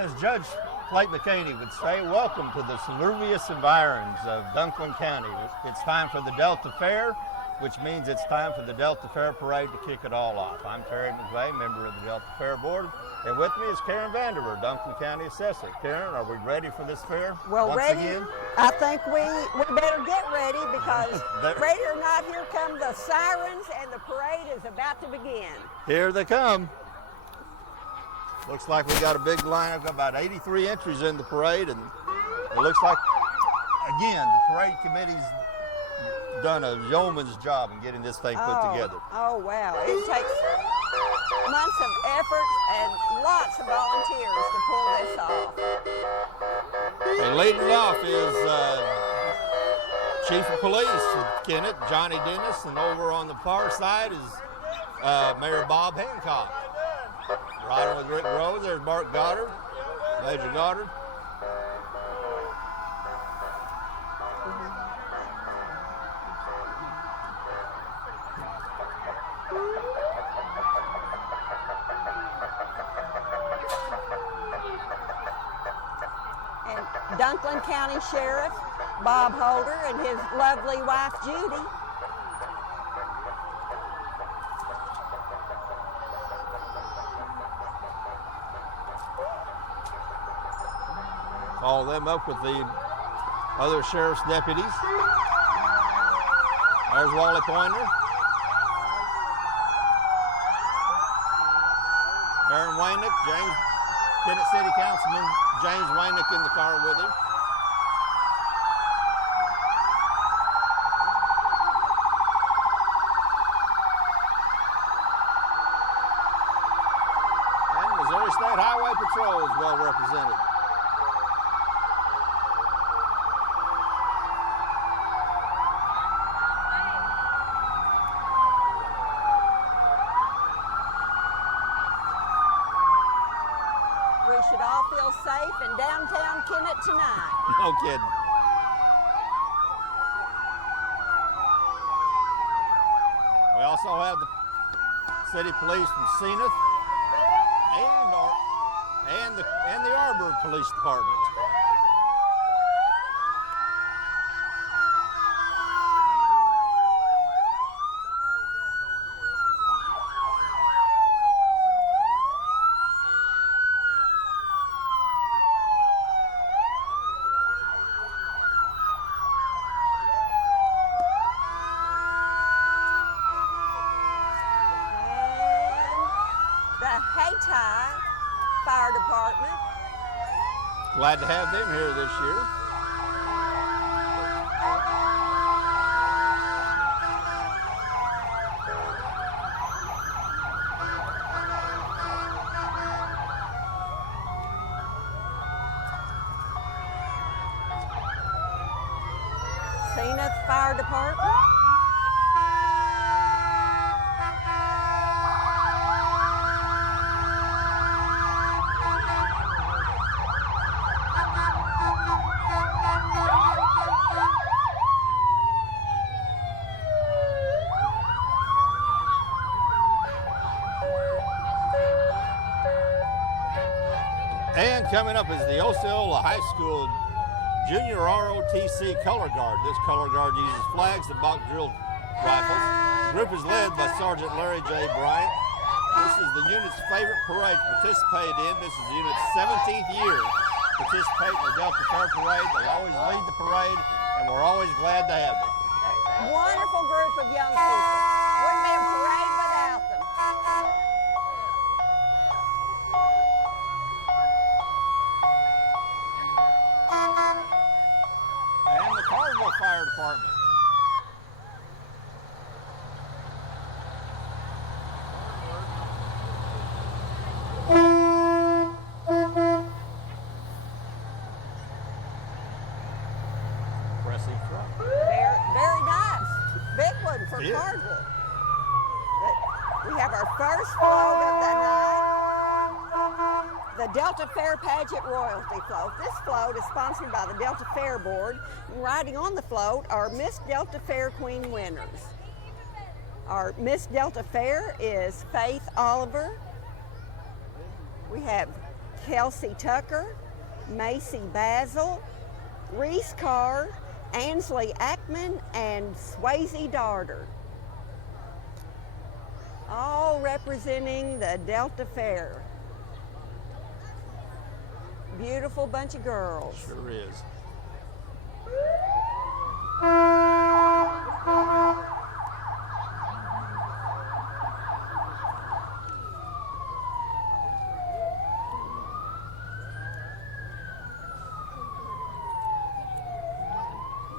As Judge Clayton McCaney would say, welcome to the salubrious environs of Dunklin County. It's time for the Delta Fair, which means it's time for the Delta Fair Parade to kick it all off. I'm Terry McVeigh, member of the Delta Fair Board, and with me is Karen Vandiver, Dunklin County Assessor. Karen, are we ready for this fair? Well, once ready. Again? I think we better get ready because, ready or not, here come the sirens and the parade is about to begin. Here they come. Looks like we got a big line. I've got about 83 entries in the parade, and it looks like, again, the parade committee's done a yeoman's job in getting this thing put together. Oh, wow. It takes months of effort and lots of volunteers to pull this off. And leading it off is Chief of Police, Kennett, Johnny Dennis, and over on the far side is Mayor Bob Hancock. Riding with Rick Rose, there's Mark Goddard, Major Goddard. And Dunklin County Sheriff Bob Holder and his lovely wife Judy. Follow them up with the other sheriff's deputies. There's Wally Pointer. Aaron Waynick, Kennett City Councilman James Waynick in the car with him. And Missouri State Highway Patrol is well represented. We should all feel safe in downtown Kennett tonight. No kidding. We also have the city police from Zenith and the Arbor Police Department. Fire Department. Glad to have them here this year. Zenith Fire Department. And coming up is the Osceola High School Junior ROTC Color Guard. This color guard uses flags and mock drill rifles. The group is led by Sergeant Larry J. Bryant. This is the unit's favorite parade to participate in. This is the unit's 17th year participating in the Delta Fair Parade. They always lead the parade, and we're always glad to have them. Wonderful group of young people. Wouldn't be a parade without them. And the Cardinal Fire Department. Impressive truck. Very nice. Big one for Yeah. Cardinal. We have our first float of the night. The Delta Fair Pageant Royalty Float. This float is sponsored by the Delta Fair Board. And riding on the float are Miss Delta Fair Queen winners. Our Miss Delta Fair is Faith Oliver. We have Kelsey Tucker, Macy Basil, Reese Carr, Ansley Ackman, and Swayze Darter. All representing the Delta Fair. Beautiful bunch of girls. Sure is.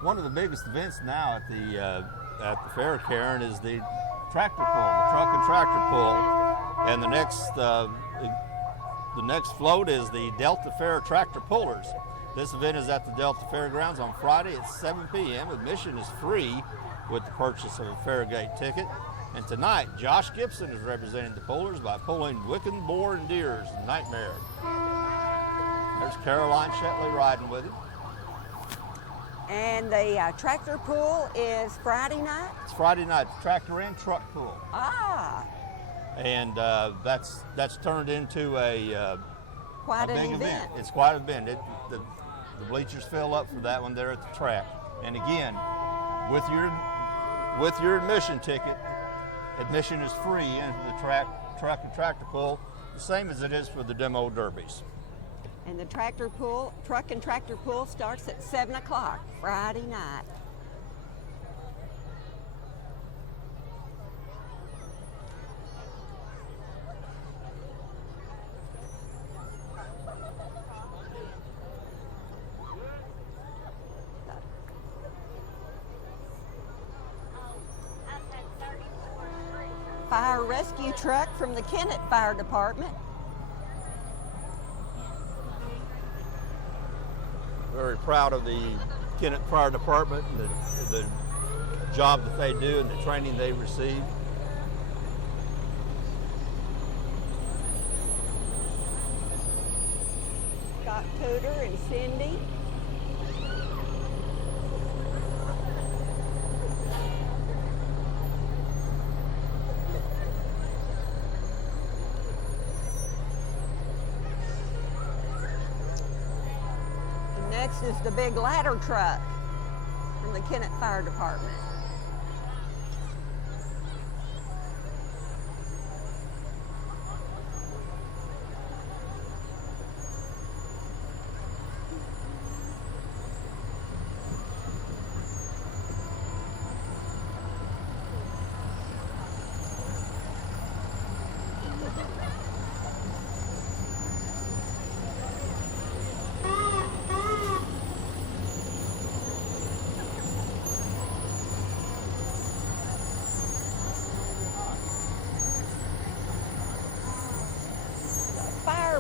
One of the biggest events now at the fair, Karen, is the tractor pull, the truck and tractor pull, and the next float is the Delta Fair Tractor Pullers. This event is at the Delta Fairgrounds on Friday at 7 p.m. Admission is free with the purchase of a Fairgate ticket. And tonight, Josh Gibson is representing the pullers by pulling Wiccan Boar and Deer's Nightmare. There's Caroline Shetley riding with him. And the tractor pull is Friday night? It's Friday night, tractor and truck pull. Ah. And that's turned into a Quite an big event. It's quite an event. The bleachers fill up for that one there at the track. And again, with your admission ticket, admission is free into the truck and tractor pull, the same as it is for the demo derbies. And the truck and tractor pull starts at 7 o'clock Friday night. Fire rescue truck from the Kennett Fire Department. Very proud of the Kennett Fire Department and the job that they do and the training they receive. Scott Tudor and Cindy. Next is the big ladder truck from the Kennett Fire Department.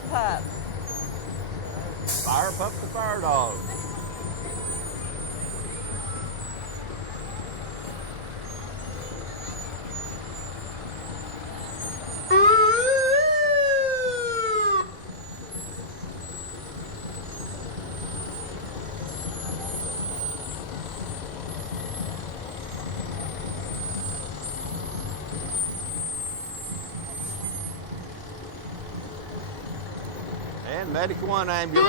Pup. Fire Pup the Fire Dog. And Medic 1 ambulance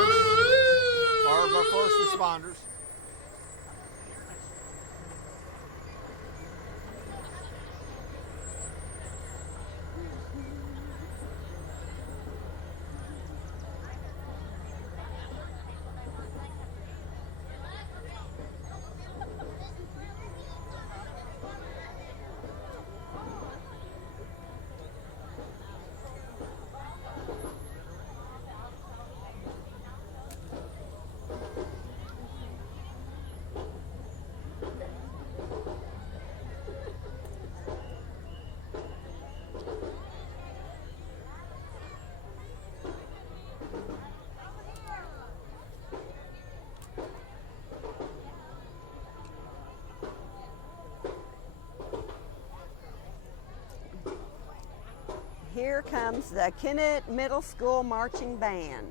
are our first responders. Here comes the Kennett Middle School Marching Band.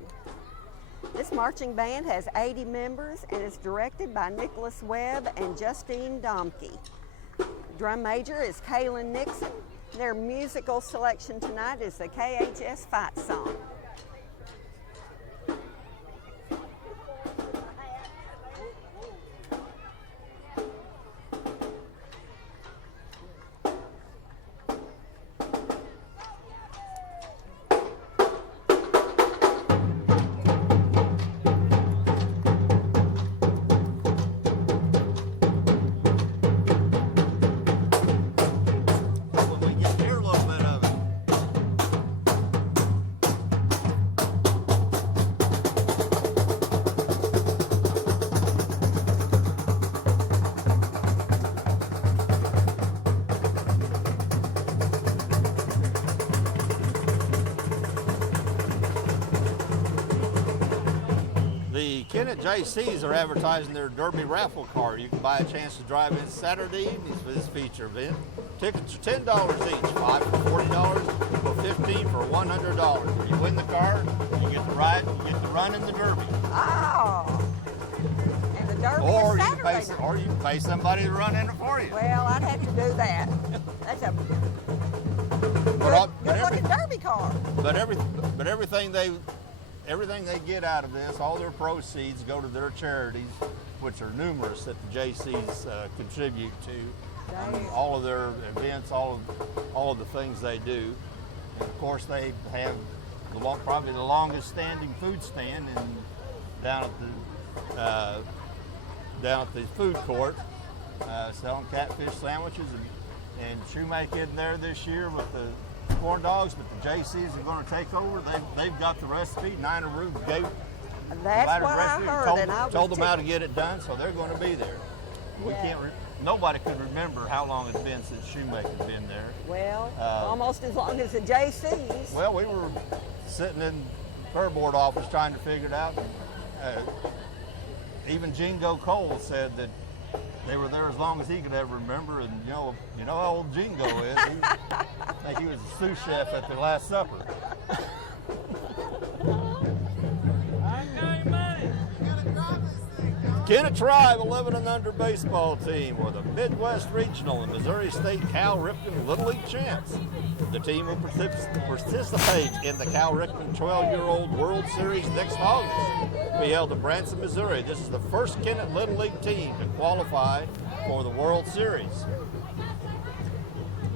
This marching band has 80 members and is directed by Nicholas Webb and Justine Domke. Drum major is Kaylin Nixon. Their musical selection tonight is the KHS Fight Song. Kennett JCs are advertising their Derby raffle car. You can buy a chance to drive in Saturday evenings for this feature event. Tickets are $10 each, 5 for $40 or 15 for $100. If you win the car, you get to ride, you get to run in the Derby. Oh. And the Derby Or is you Saturday can night. or you can pay somebody to run in it for you. Well, I'd have to do that. That's a good looking Derby car. But everything they get out of this, all their proceeds go to their charities, which are numerous that the JCs contribute to. All of their events, all of the things they do. And of course, they have probably the longest standing food stand down at the food court, selling catfish sandwiches and shoemaking in there this year with the corn dogs. But the JCs are going to take over. They've got the recipe. Nina Rube gave That's provided what the I recipe, heard. told them how to get it done, so they're going to be there. Yeah. Nobody could remember how long it's been since shoemaking had been there. Well, almost as long as the JCs. Well, we were sitting in the fair board office trying to figure it out. Even Jingo Cole said that they were there as long as he could ever remember, and you know how old Jingo is. I think he was a sous chef at the Last Supper. Kennett Tribe 11 and under baseball team were the Midwest Regional and Missouri State Cal Ripken Little League champs. The team will participate in the Cal Ripken 12-year-old World Series next August. Be held in Branson, Missouri. This is the first Kennett Little League team to qualify for the World Series.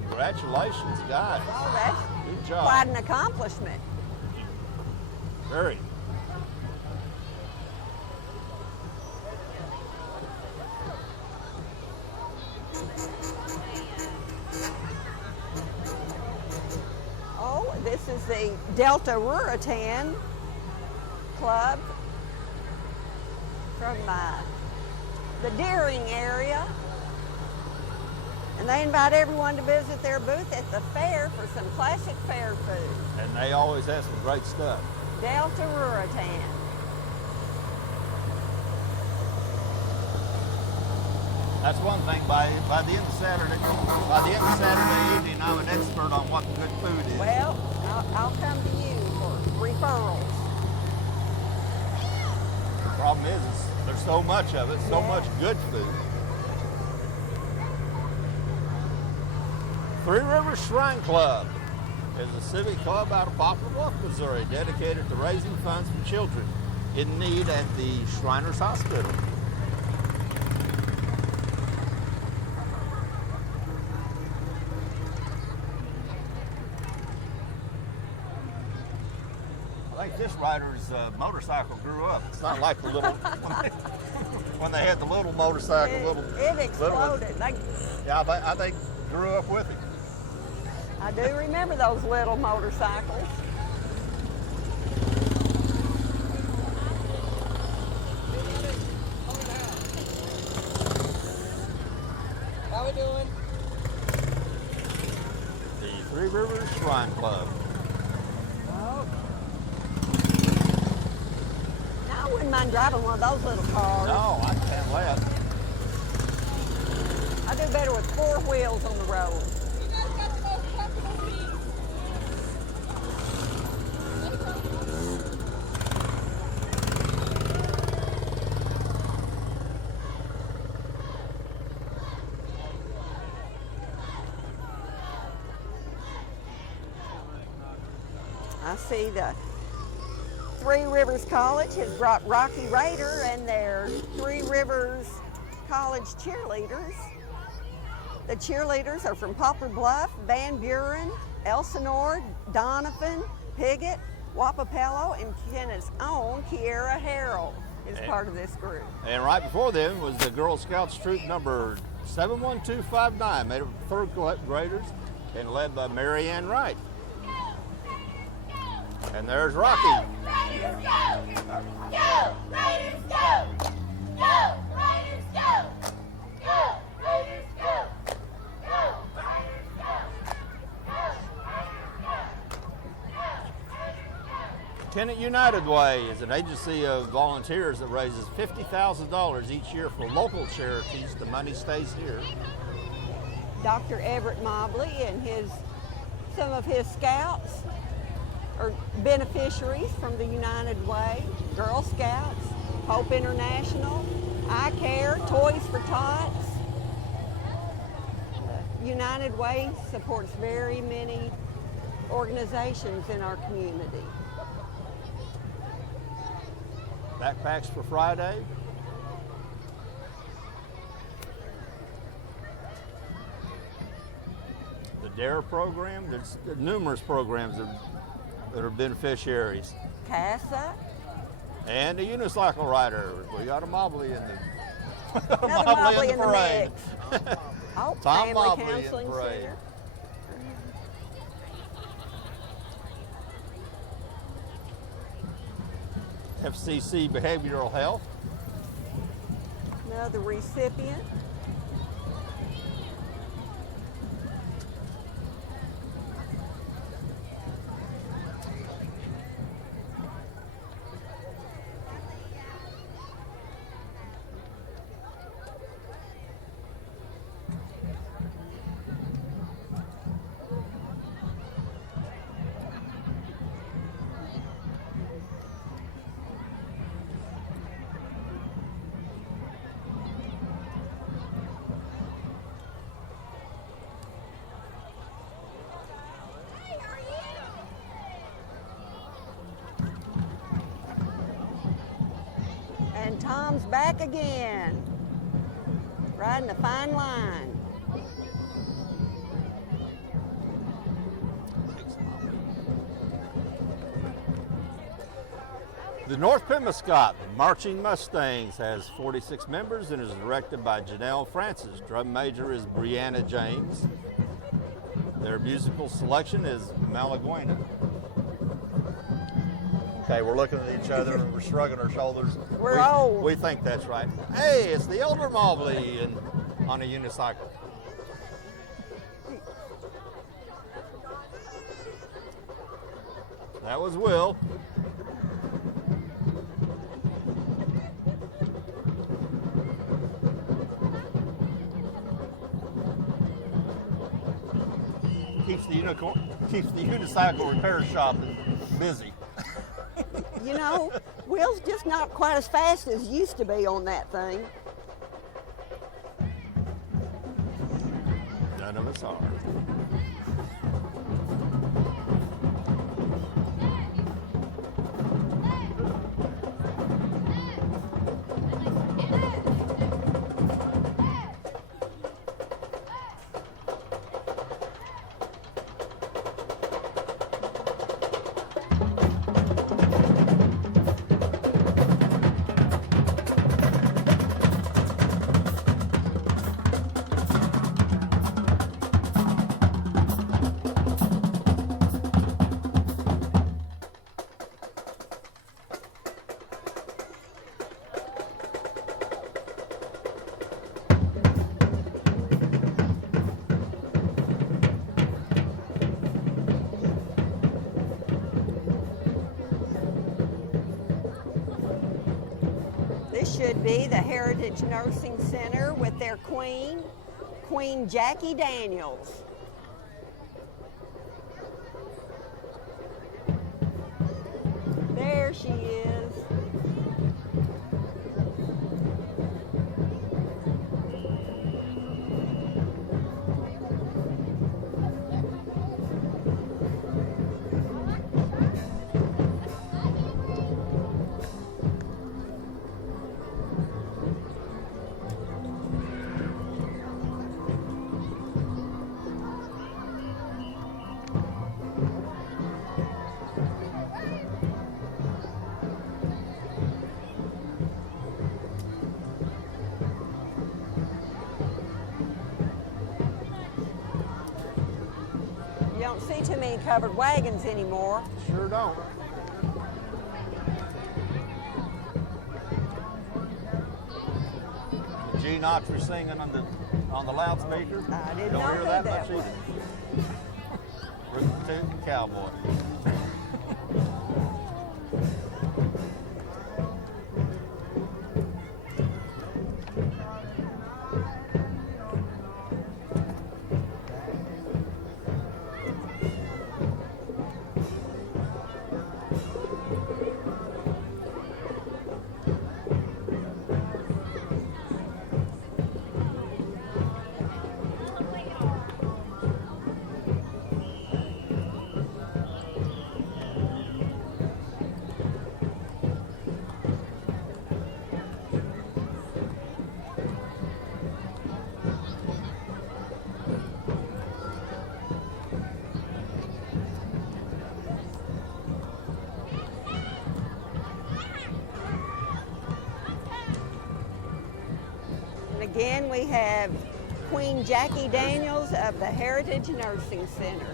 Congratulations, guys. Oh, that's good job. quite an accomplishment. Very. Oh, this is the Delta Ruritan Club from the Deering area. And they invite everyone to visit their booth at the fair for some classic fair food. And they always have some great stuff. Delta Ruritan. That's one thing. By the end of Saturday evening, I'm an expert on what good food is. Well, I'll come to you for referrals. The problem is there's so much of it, so much good food. Three Rivers Shrine Club is a civic club out of Poplar Bluff, Missouri, dedicated to raising funds for children in need at the Shriners Hospital. I think this rider's motorcycle grew up. It's not like the little when they had the little motorcycle. It exploded. Yeah, I think grew up with it. I do remember those little motorcycles. How we doing? The Three Rivers Shrine Club. I wouldn't mind driving one of those little cars. No, I can't laugh. I do better with four wheels on the road. You guys got the most comfortable seats. I see the Three Rivers College has brought Rocky Raider and their Three Rivers College cheerleaders. The cheerleaders are from Poplar Bluff, Van Buren, Elsinore, Donovan, Piggott, Wapapello, and Kennett's own Kiera Harrell is part of this group. And right before them was the Girl Scouts troop number 71259, made up of third graders and led by Mary Ann Wright. And there's Rocky. Go, Raiders, go! Go, Raiders, go! Go, Raiders, go! Go, Raiders, go! Go, Raiders, go! Go, Raiders, go! Kennett United Way is an agency of volunteers that raises $50,000 each year for local charities. The money stays here. Dr. Everett Mobley and some of his scouts are beneficiaries from the United Way, Girl Scouts, Hope International, I Care, Toys for Tots. United Way supports very many organizations in our community. Backpacks for Friday. The DARE program, there's numerous programs that are beneficiaries. CASA. And a unicycle rider. We got a Mobley in the, Another Mobley in the parade. mix. Oh, Tom Family Mobley in the Counseling parade. Center. FCC Behavioral Health. Another recipient. And Tom's back again, riding a fine line. The North Pemiscot Marching Mustangs has 46 members and is directed by Janelle Francis. Drum major is Brianna James. Their musical selection is Malaguena. Okay, we're looking at each other and we're shrugging our shoulders. We're old. We think that's right. Hey, it's the elder Mobley on a unicycle. That was Will. Keeps the unicycle repair shop busy. You know, Will's just not quite as fast as he used to be on that thing. None of us are. This should be the Heritage Nursing Center with their queen, Queen Jackie Daniels. There she is. You don't see too many covered wagons anymore. Sure don't. Gene Autry singing on the loudspeaker. I didn't Don't know hear who that that much was. either. Rootin' Tootin' Cowboy. And again, we have Queen Jackie Daniels of the Heritage Nursing Center.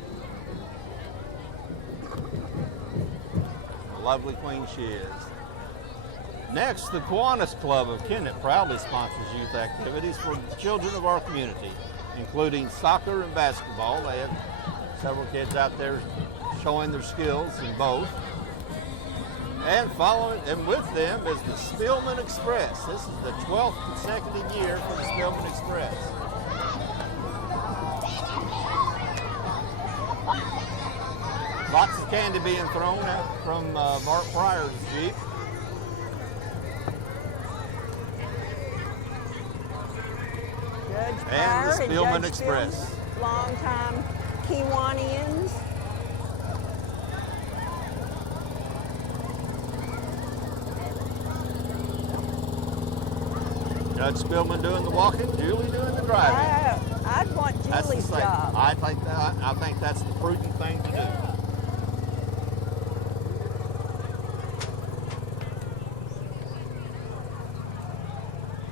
Lovely queen she is. Next, the Kiwanis Club of Kennett proudly sponsors youth activities for children of our community, including soccer and basketball. They have several kids out there showing their skills in both. And following and with them is the Spillman Express. This is the 12th consecutive year for the Spillman Express. Lots of candy being thrown out from Mark Pryor's Jeep. Judge And Pryor the Spillman Judge Express. Spillman, longtime Kiwanians. Judge Spillman doing the walking, Julie doing the driving. I'd want That's the Julie's same. job. I think that's the prudent thing to do.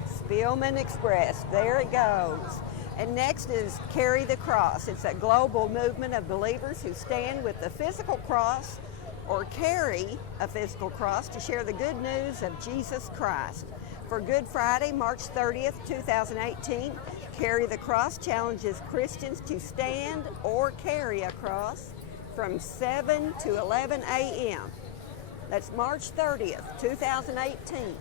Spillman Express, there it goes. And next is Carry the Cross. It's a global movement of believers who stand with the physical cross or carry a physical cross to share the good news of Jesus Christ. For Good Friday, March 30th, 2018, Carry the Cross challenges Christians to stand or carry a cross from 7 to 11 a.m. That's March 30th, 2018.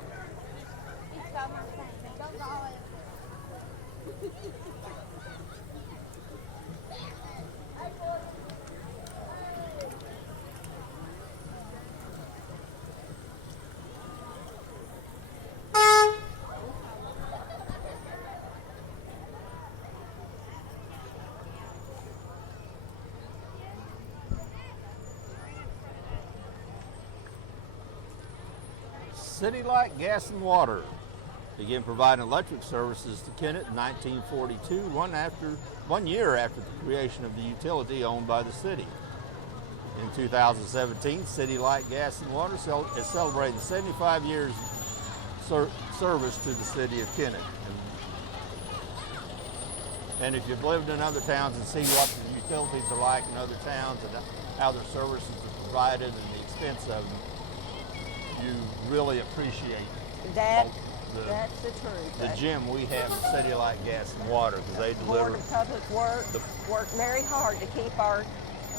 City Light Gas and Water began providing electric services to Kennett in 1942, one year after the creation of the utility owned by the city. In 2017, City Light Gas and Water is celebrating 75 years service to the city of Kennett. And if you've lived in other towns and see what the utilities are like in other towns and how their services are provided and the expense of them, you really appreciate That's the truth. the gem we have at City Light Gas and Water, because they Board deliver of Public Works work very hard to keep our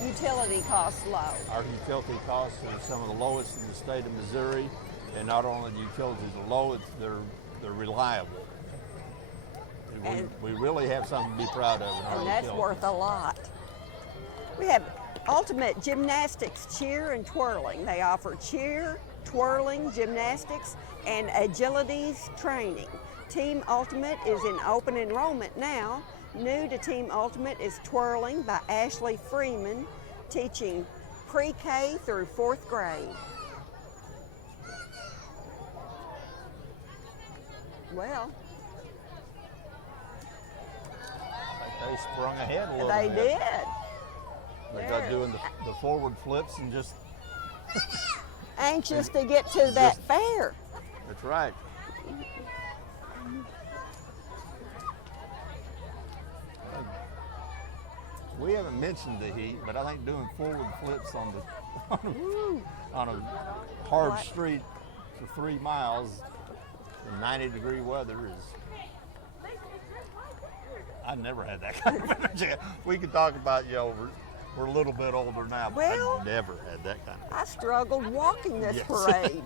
utility costs low. our utility costs are some of the lowest in the state of Missouri, and not only the utilities are low, they're reliable. And- We really have something to be proud of in our And that's utilities. worth a lot. We have Ultimate Gymnastics Cheer and Twirling. They offer cheer, twirling, gymnastics, and agilities training. Team Ultimate is in open enrollment now. New to Team Ultimate is Twirling by Ashley Freeman, teaching pre-K through 4th grade. Well, They sprung ahead a little they bit. did. They got doing the forward flips and just, Anxious to get to that Just- fair. that's right. We haven't mentioned the heat, but I think doing forward flips on a hard What? street for 3 miles in 90-degree weather is. I never had that kind of energy. We could talk about, we're a little bit older now, but Well, I never had that kind of. I struggled walking this Yes. parade.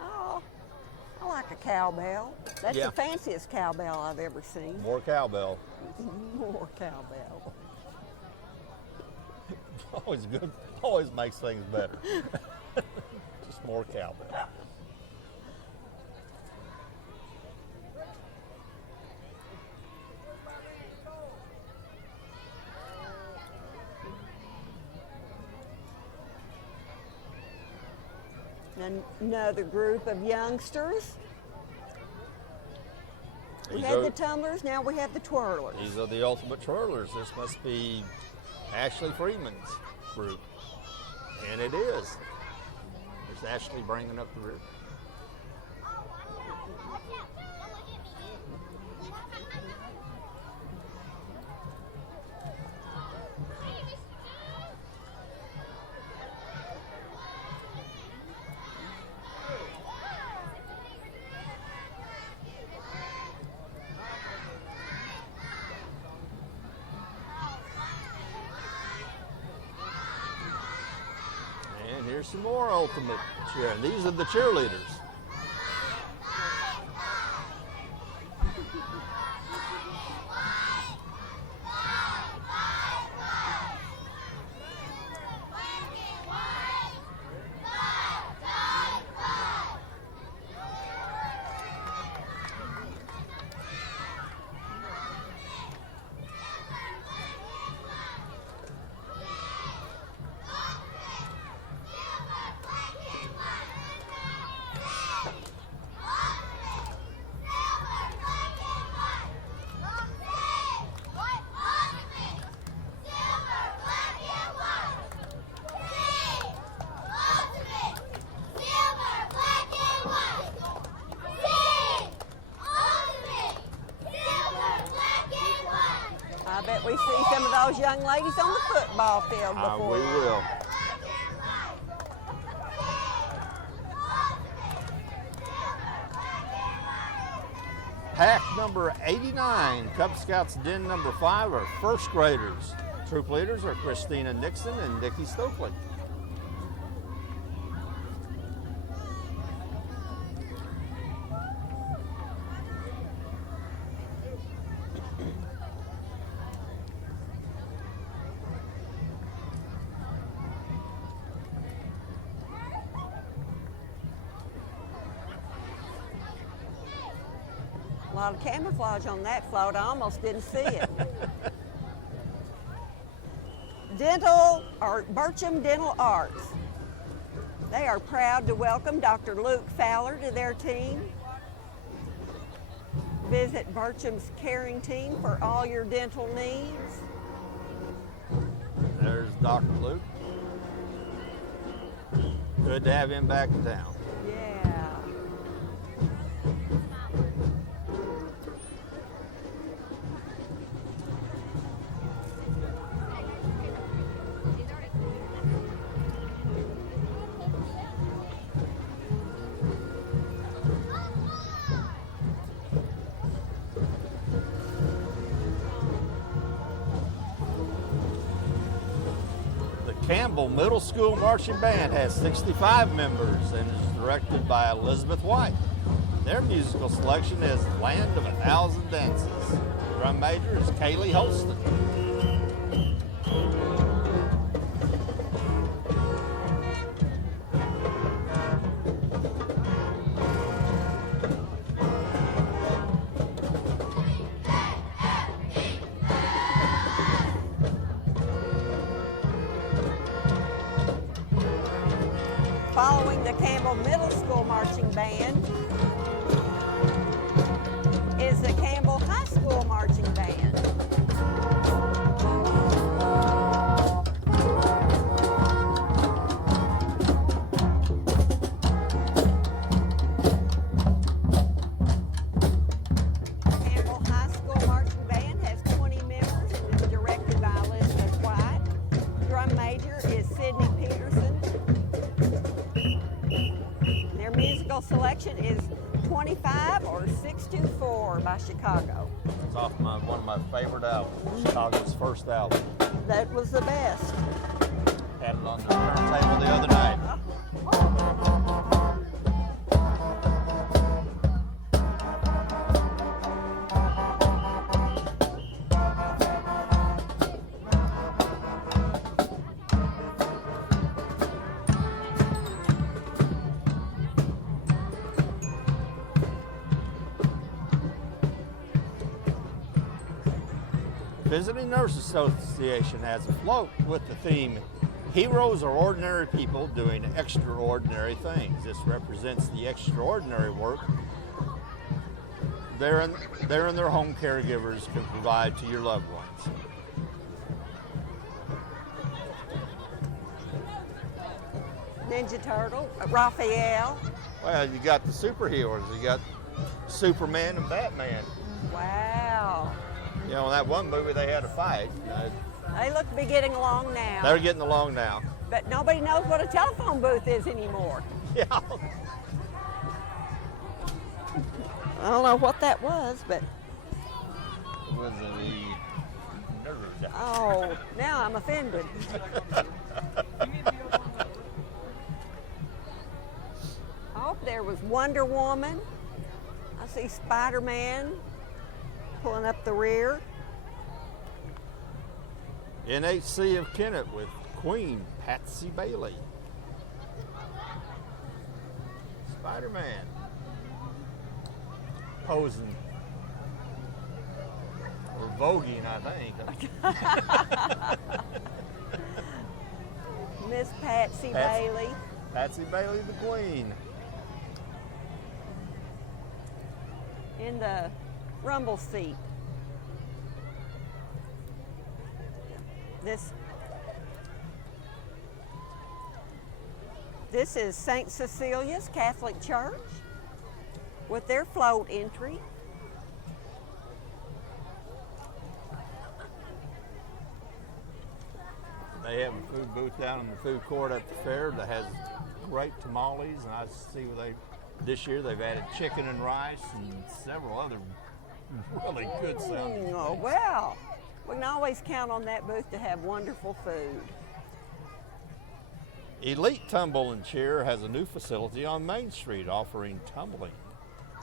Oh, I like a cowbell. That's Yeah. the fanciest cowbell I've ever seen. More cowbell. More cowbell. Always good. Always makes things better. Just more cowbell. Another group of youngsters. We These had are- the tumblers, now we have the twirlers. These are the ultimate twirlers. This must be Ashley Freeman's group. And it is. There's Ashley bringing up the rear. And here's some more ultimate cheer. And these are the cheerleaders. I bet we see some of those young ladies on the football field before. We will. Pack number 89, Cub Scouts Den number 5 are first graders. Troop leaders are Christina Nixon and Nikki Stokely. A lot of camouflage on that float. I almost didn't see it. Bircham Dental Arts. They are proud to welcome Dr. Luke Fowler to their team. Visit Bircham's caring team for all your dental needs. There's Dr. Luke. Good to have him back in town. Yeah. Campbell Middle School Marching Band has 65 members and is directed by Elizabeth White. Their musical selection is Land of a Thousand Dances. Drum major is Kaylee Holston. Following the Campbell Middle School Marching Band is the Campbell High School Marching Band. Campbell High School Marching Band has 20 members and is directed by Elizabeth White. Drum major is Sydney Peterson. Their musical selection is 25 or 624 by Chicago. It's off one of my favorite albums, Chicago's first album. That was the best. Had it on the turntable the other night. Visiting Nurse Association has a float with the theme, Heroes are ordinary people doing extraordinary things. This represents the extraordinary work their and their home caregivers can provide to your loved ones. Ninja Turtle, Raphael. Well, you got the superheroes. You got Superman and Batman. Wow. You know, in that one movie they had a fight. They look to be getting along now. They're getting along now. But nobody knows what a telephone booth is anymore. Yeah. I don't know what that was, but Was it the nerd? oh, now I'm offended. Oh, there was Wonder Woman. I see Spider-Man pulling up the rear. NHC of Kennett with Queen Patsy Bailey. Spider-Man. Posing. Or voguing, I think. Miss Patsy Bailey. Patsy Bailey the Queen. In the rumble seat. This is St. Cecilia's Catholic Church with their float entry. They have a food booth down in the food court at the fair that has great tamales, and I see this year they've added chicken and rice and several other really good sounding Oh, things. well, we can always count on that booth to have wonderful food. Elite Tumble and Cheer has a new facility on Main Street offering tumbling,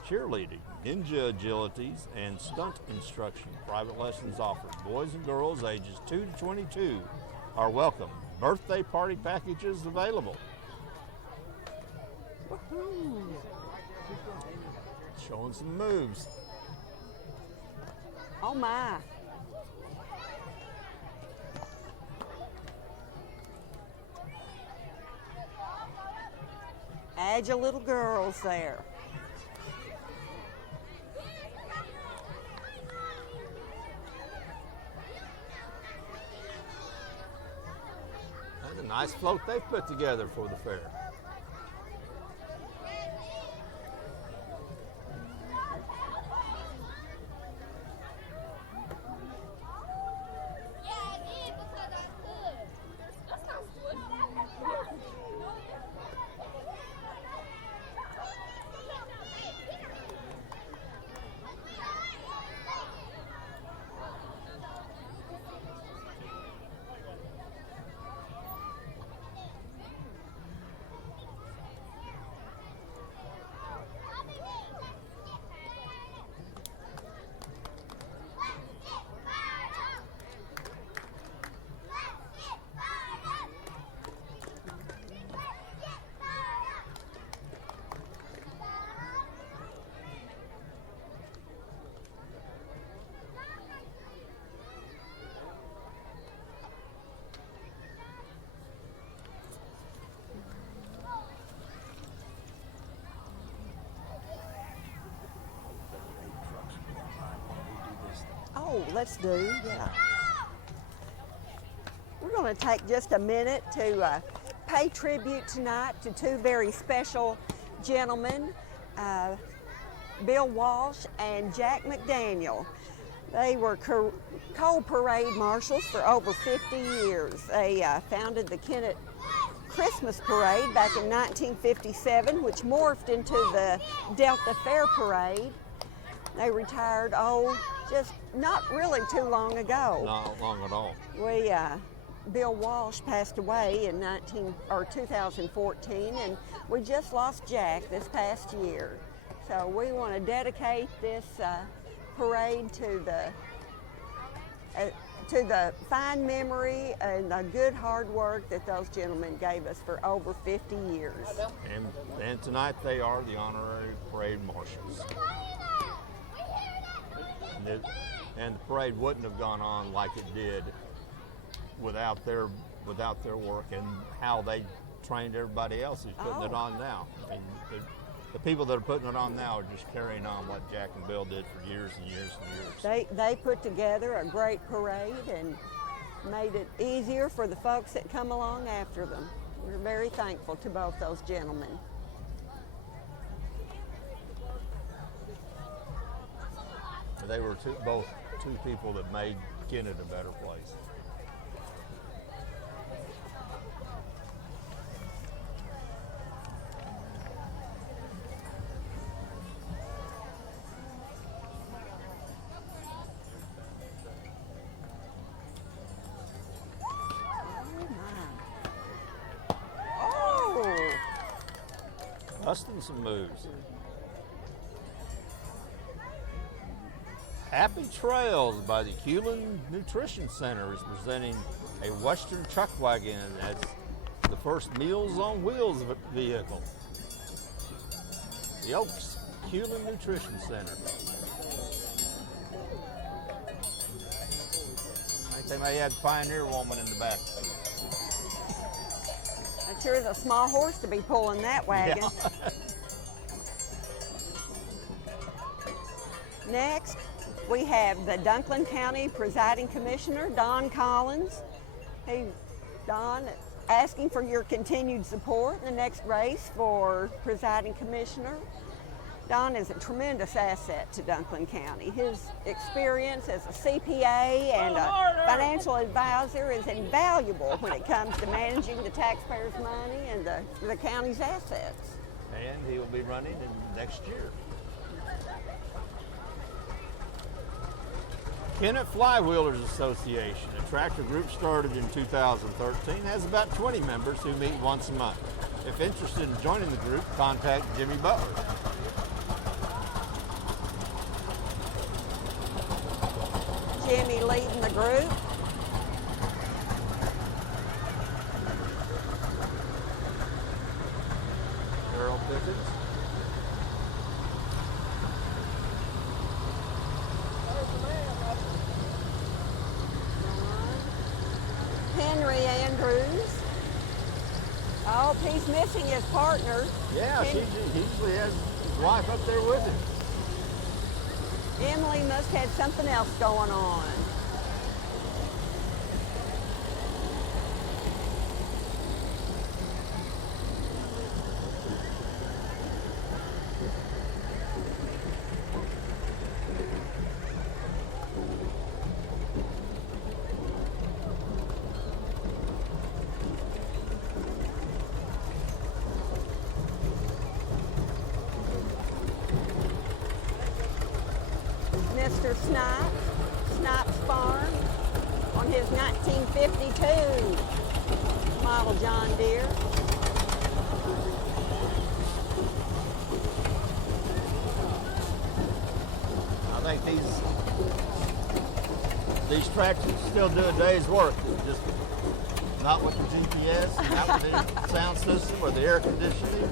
cheerleading, ninja agilities, and stunt instruction. Private lessons offered. Boys and girls ages 2 to 22 are welcome. Birthday party packages available. Woohoo. Showing some moves. Oh my. Agile little girls there. That's a nice float they've put together for the fair. Yeah, I did because I could. That's not good. Oh, let's do, yeah. We're going to take just a minute to pay tribute tonight to two very special gentlemen, Bill Walsh and Jack McDaniel. They were coal parade marshals for over 50 years. They founded the Kennett Christmas Parade back in 1957, which morphed into the Delta Fair Parade. They retired, just not really too long ago. Not long at all. Bill Walsh passed away in 2014, and we just lost Jack this past year. So we want to dedicate this parade to the fine memory and the good hard work that those gentlemen gave us for over 50 years. And tonight they are the honorary parade marshals. and the parade wouldn't have gone on like it did without their work and how they trained everybody else who's putting it on now. I mean, the people that are putting it on now are just carrying on what Jack and Bill did for years and years and years. They put together a great parade and made it easier for the folks that come along after them. We're very thankful to both those gentlemen. They were both two people that made Kennett a better place. Busting some moves. Happy Trails by the Hewlin Nutrition Center is presenting a Western chuck wagon as the first Meals on Wheels vehicle. The Oaks Hewlin Nutrition Center. I think they may have Pioneer Woman in the back. It sure is a small horse to be pulling that wagon. Yeah. Next, we have the Dunklin County Presiding Commissioner, Don Collins. Hey, Don, asking for your continued support in the next race for Presiding Commissioner. Don is a tremendous asset to Dunklin County. His experience as a CPA and a financial advisor is invaluable when it comes to managing the taxpayers' money and the county's assets. And he will be running in next year. Kennett Flywheelers Association, a tractor group started in 2013, has about 20 members who meet once a month. If interested in joining the group, contact Jimmy Butler. Jimmy leading the group. Earl Pickens. Henry Andrews. Oh, he's missing his partner. Yeah, he usually has his wife up there with him. Emily must have something else going on. Mr. Snipes Farm on his 1952 model John Deere. I think these tractors still do a day's work. Just not with the GPS, not with the sound system or the air conditioning.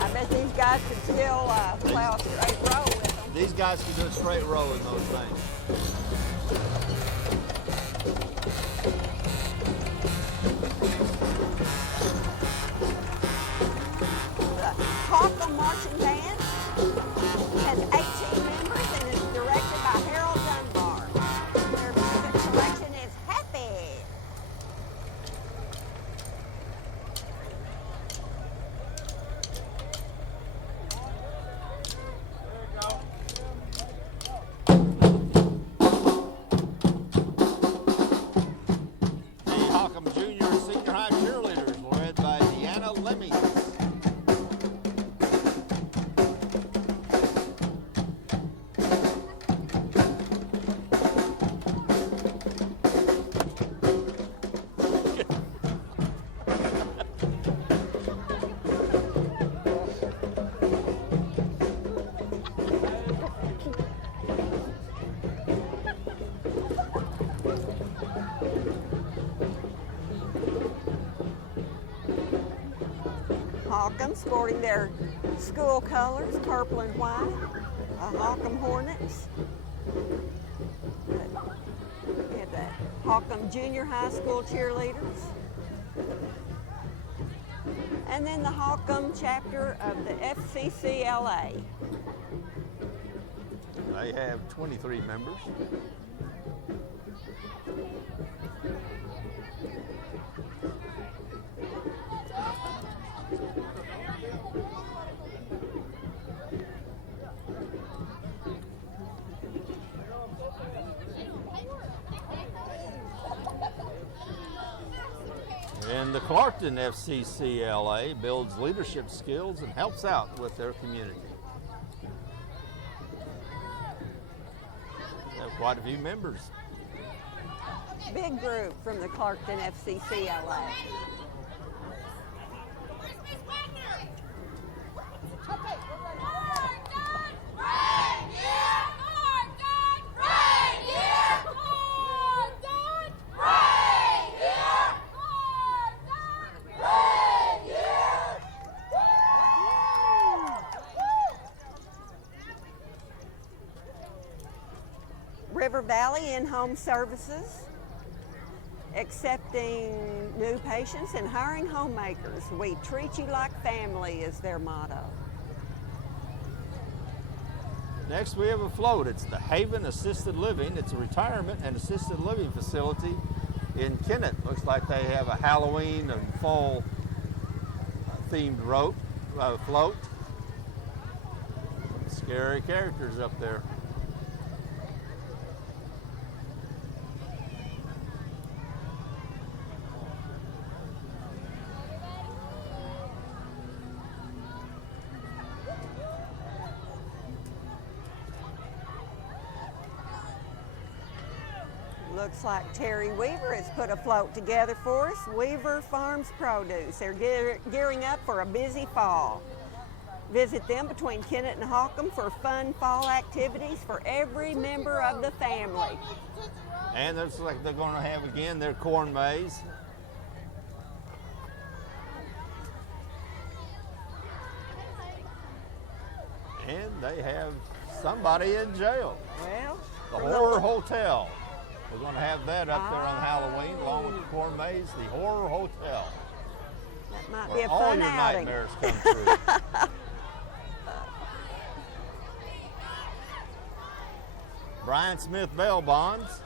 I bet these guys could still plow a straight row with them. These guys can do a straight row in those things. The Hawthorne Marching Band has 18 members and is directed by Harold Dunbar. Their music selection is Happy. Holcomb sporting their school colors, purple and white, Holcomb Hornets. Holcomb Junior High School cheerleaders. And then the Holcomb chapter of the FCCLA. They have 23 members. And the Clarkton FCCLA builds leadership skills and helps out with their community. They have quite a few members. Big group from the Clarkton FCCLA. River Valley In-Home Services, accepting new patients and hiring homemakers. We treat you like family is their motto. Next we have a float. It's the Haven Assisted Living. It's a retirement and assisted living facility in Kennett. Looks like they have a Halloween and fall themed float. Scary characters up there. Looks like Terry Weaver has put a float together for us. Weaver Farms Produce. They're gearing up for a busy fall. Visit them between Kennett and Holcomb for fun fall activities for every member of the family. And looks like they're going to have again their corn maze. And they have somebody in jail. Well, The Horror Hotel. We're going to have that up there on Halloween, along with the corn maze, the Horror Hotel. that might be a All fun your outing. nightmares come true. Brian Smith Bail Bonds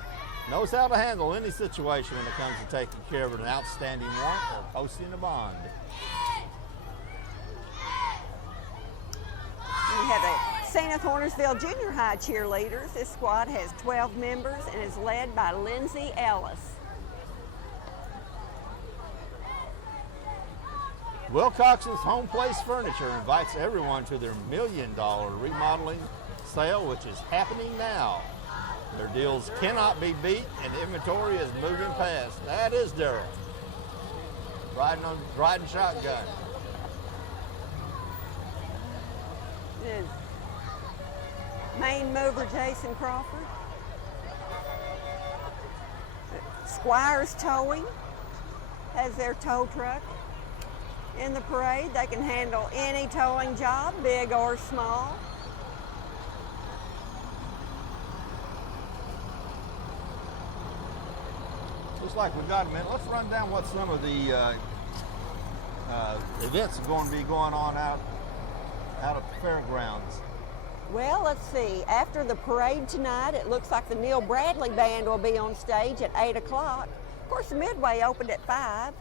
knows how to handle any situation when it comes to taking care of an outstanding warrant or posting a bond. We have a St. Hornersville Junior High cheerleaders. This squad has 12 members and is led by Lindsay Ellis. Wilcox's Home Place Furniture invites everyone to their $1 million remodeling sale, which is happening now. Their deals cannot be beat, and inventory is moving fast. That is Derek, riding shotgun. Main mover Jason Crawford. Squires Towing has their tow truck in the parade. They can handle any towing job, big or small. Looks like we've got a minute. Let's run down what some of the events are going to be going on out at the Fairgrounds. Well, let's see. After the parade tonight, it looks like the Neil Bradley Band will be on stage at 8 o'clock. Of course, the Midway opened at 5.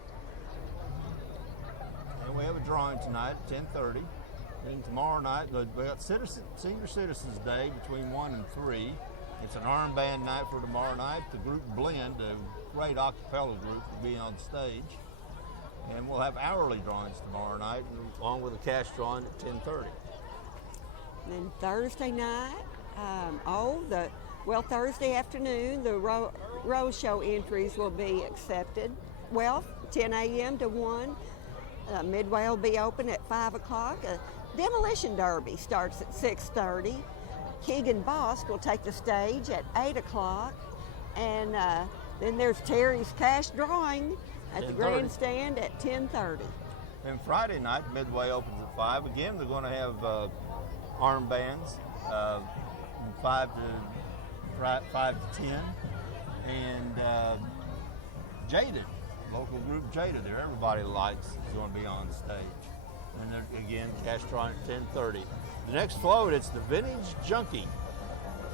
And we have a drawing tonight at 10:30. Then tomorrow night, we got Senior Citizens Day between 1 and 3. It's an armband night for tomorrow night. The group Blend, a great a cappella group, will be on stage. And we'll have hourly drawings tomorrow night, along with a cash drawing at 10:30. Then Thursday night, Thursday afternoon, the Rose Show entries will be accepted. Well, 10 a.m. to 1. Midway will be open at 5 o'clock. A demolition derby starts at 6:30. Keegan Bosk will take the stage at 8 o'clock. And then there's Terry's cash drawing at the 10:30. grandstand at 10:30. And Friday night, Midway opens at 5. Again, they're going to have armbands, 5 to 10. And Jaded, local group Jaded, there everybody likes is going to be on stage. And then again, cash drawing at 10:30. The next float, it's the Vintage Junkie.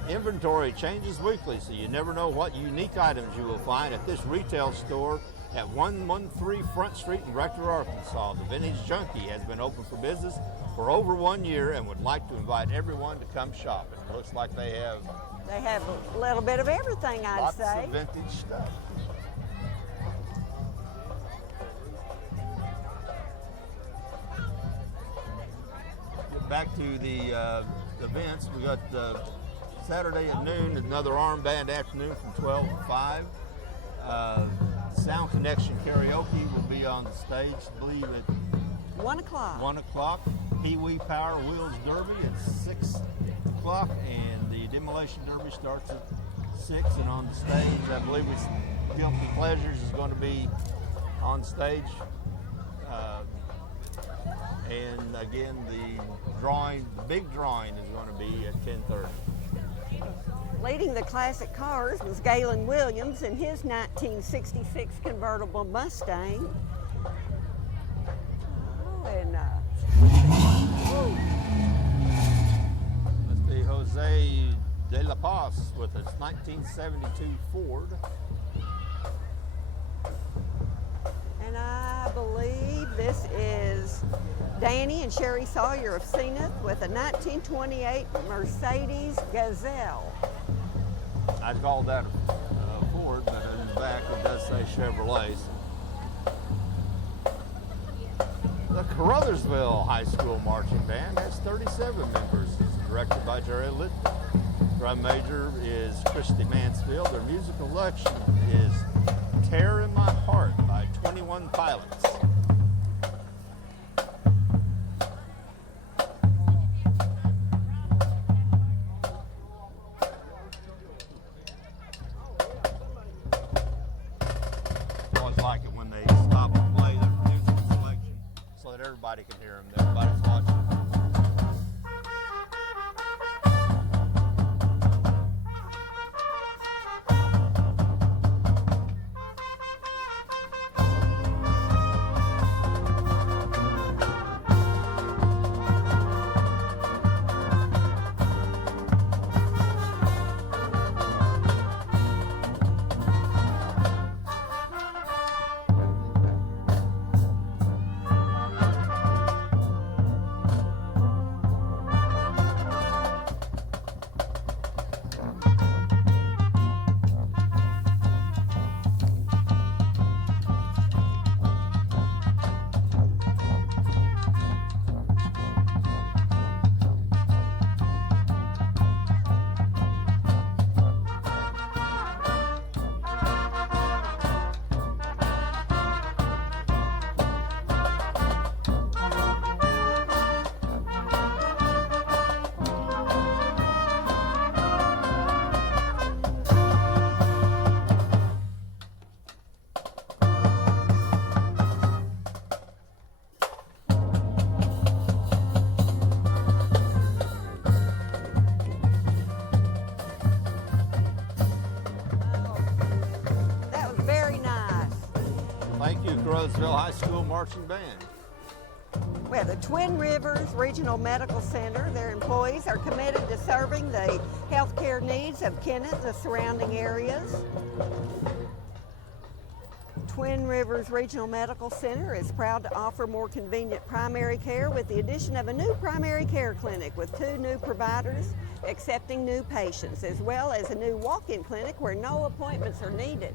Inventory changes weekly, so you never know what unique items you will find at this retail store at 113 Front Street in Rector, Arkansas. The Vintage Junkie has been open for business for over 1 year and would like to invite everyone to come shop. It looks like they have a little bit of everything, I'd lots say. of vintage stuff. Get back to the events. We got Saturday at noon, another armband afternoon from 12 to 5. Sound Connection Karaoke will be on the stage, I believe, at 1 o'clock. 1 o'clock. Pee Wee Power Wheels Derby at 6 o'clock, and the Demolition Derby starts at 6. And on the stage, I believe it's Guilty Pleasures is going to be on stage. And again, the big drawing is going to be at 10:30. Leading the classic cars was Galen Williams in his 1966 convertible Mustang. Oh, and Must be Jose De La Paz with his 1972 Ford. And I believe this is Danny and Sherry Sawyer of Zenith with a 1928 Mercedes Gazelle. I called that a Ford, but in the back it does say Chevrolet. The Caruthersville High School Marching Band has 37 members. It's directed by Jerry Litton. Drum major is Christy Mansfield. Their musical selection is Tear in My Heart by 21 Pilots. Always like it when they stop and play their musical selection so that everybody can hear them. Everybody's watching. Caruthersville High School Marching Band. We have the Twin Rivers Regional Medical Center. Their employees are committed to serving the healthcare needs of Kennett and the surrounding areas. Twin Rivers Regional Medical Center is proud to offer more convenient primary care with the addition of a new primary care clinic with 2 new providers accepting new patients, as well as a new walk-in clinic where no appointments are needed.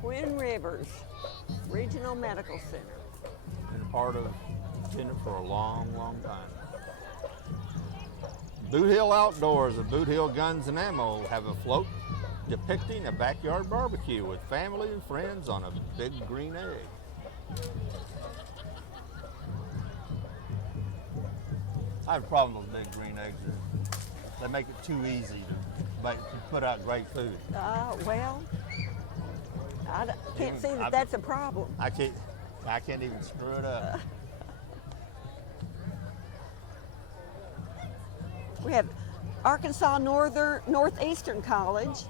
Twin Rivers Regional Medical Center. Been a part of Kennett for a long, long time. Boot Hill Outdoors and Boot Hill Guns and Ammo have a float depicting a backyard barbecue with family and friends on a big green egg. I have a problem with big green eggs. They make it too easy to put out great food. Well, I can't see that that's a problem. I can't even screw it up. We have Arkansas Northeastern College.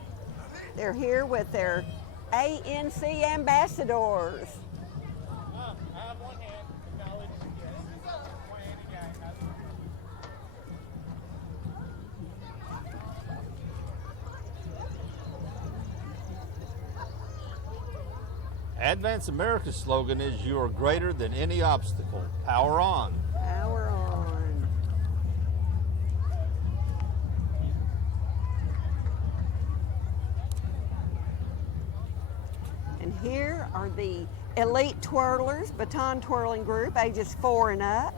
They're here with their ANC ambassadors. I have one hand. College, yes. Advance America's slogan is, "You are greater than any obstacle." Power on. Power on. And here are the elite twirlers, baton twirling group, ages 4 and up.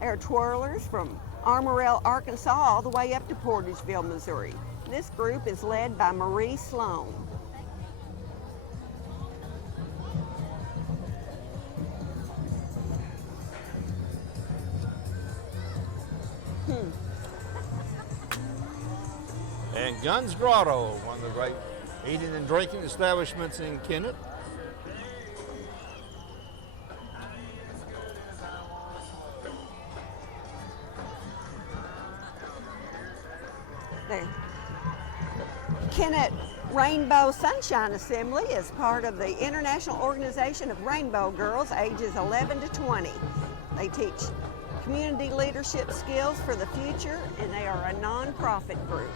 They're twirlers from Armorel, Arkansas, all the way up to Portageville, Missouri. This group is led by Marie Sloan. And Guns Grotto, one of the great eating and drinking establishments in Kennett. The Kennett Rainbow Sunshine Assembly is part of the International Organization of Rainbow Girls, ages 11 to 20. They teach community leadership skills for the future, and they are a nonprofit group.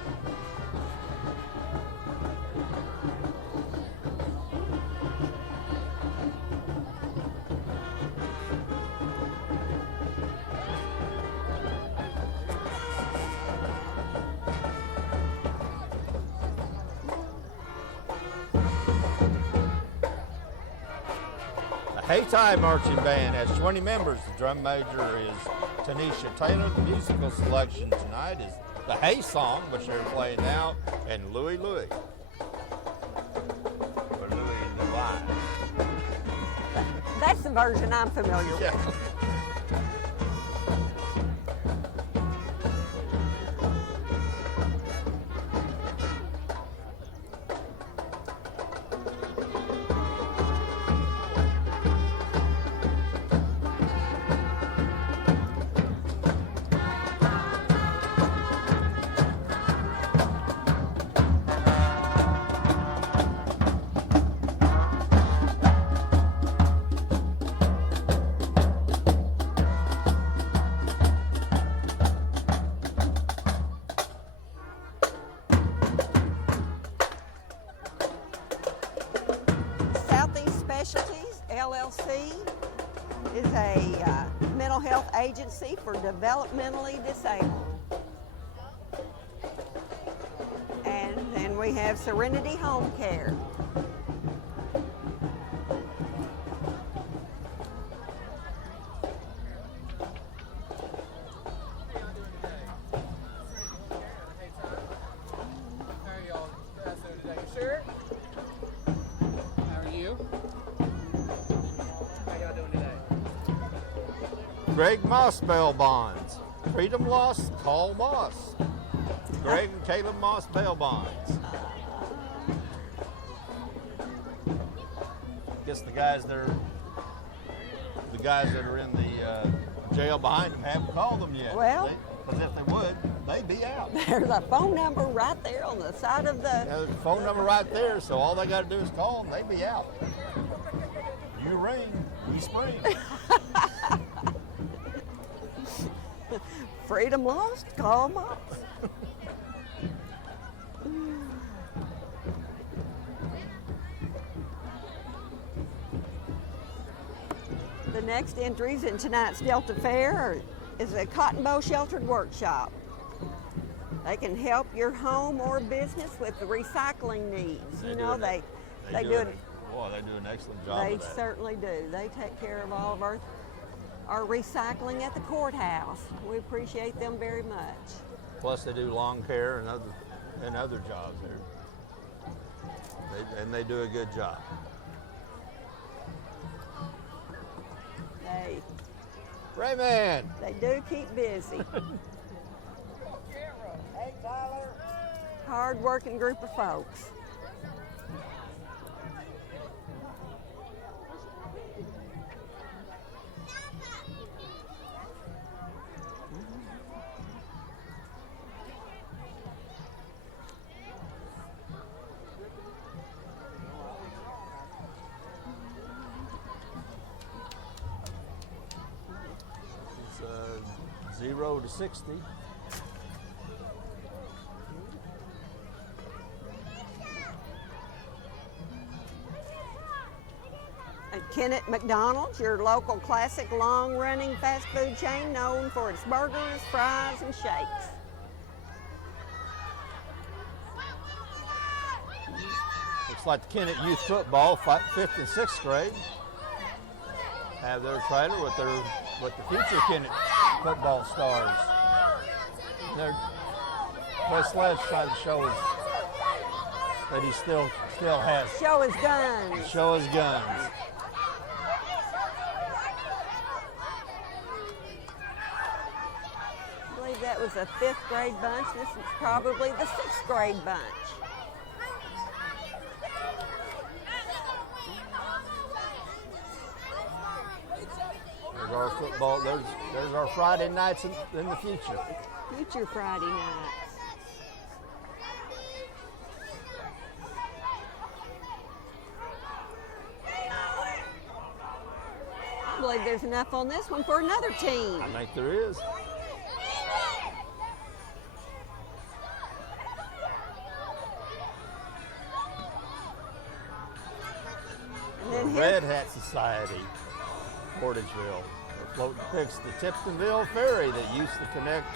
Hayti Marching Band has 20 members. The drum major is Tanisha Taylor. The musical selection tonight is the Hay Song, which they're playing now, and Louie Louie. Or Louie in the Line. That's the version I'm familiar with. JROTC is a mental health agency for developmentally disabled. And then we have Serenity Homecare. Greg Moss bail bonds. Freedom lost, call Moss. Greg and Caleb Moss bail bonds. Guess the guys that are in the jail behind them haven't called them yet. Well, because if they would, they'd be out. There's a phone number right there on the side of the... There's a phone number right there, so all they got to do is call them. They'd be out. You ring, we spring. Freedom lost, call Moss. The next entries in tonight's Delta Fair is a Cotton Bow Sheltered Workshop. They can help your home or business with the recycling needs. They do an excellent job. They of that. certainly do. They take care of all of our recycling at the courthouse. We appreciate them very much. Plus, they do lawn care and other jobs there. They do a good job. Rayman. They do keep busy. Hey, Tyler. Hard-working group of folks. 0 to 60. At Kennett McDonald's, your local classic long-running fast food chain known for its burgers, fries, and shakes. Looks like the Kennett Youth Football, 5th and 6th grade, have their trailer with the future Kennett football stars. Their sledge trying to show us that he still has. Show his guns. Show his guns. I believe that was a 5th grade bunch. This is probably the 6th grade bunch. There's our football. There's our Friday nights in the future. Future Friday nights. I believe there's enough on this one for another team. I think there is. And then The Red Hat Society, Portageville. The float depicts the Tiptonville ferry that used to connect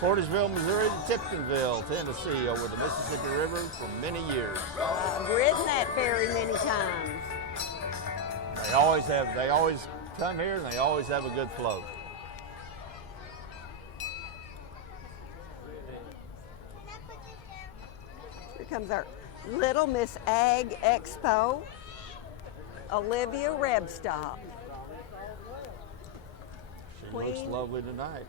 Portageville, Missouri to Tiptonville, Tennessee over the Mississippi River for many years. I've ridden that ferry many times. They always come here and they always have a good float. Here comes our Little Miss Ag Expo, Olivia Rebstock. She looks Queen. lovely tonight.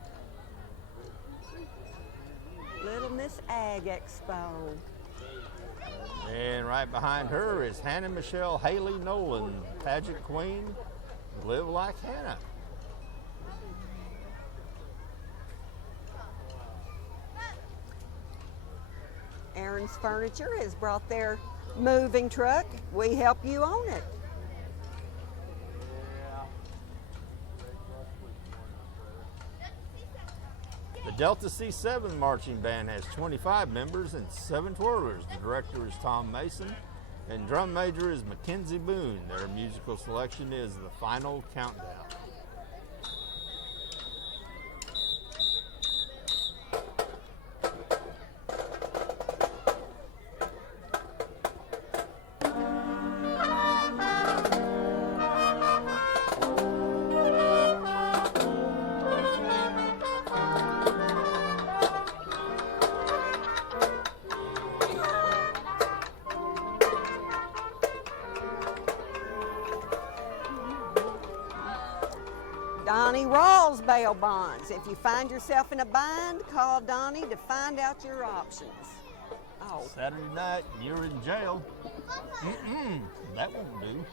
Little Miss Ag Expo. And right behind her is Hannah Michelle Haley Nolan, pageant queen, Live Like Hannah. Aaron's Furniture has brought their moving truck. We help you own it. The Delta C7 marching band has 25 members and 7 twirlers. The director is Tom Mason, and drum major is Mackenzie Boone. Their musical selection is The Final Countdown. Donnie Rawls bail bonds. If you find yourself in a bind, call Donnie to find out your options. Oh, Saturday night, you're in jail. That won't do.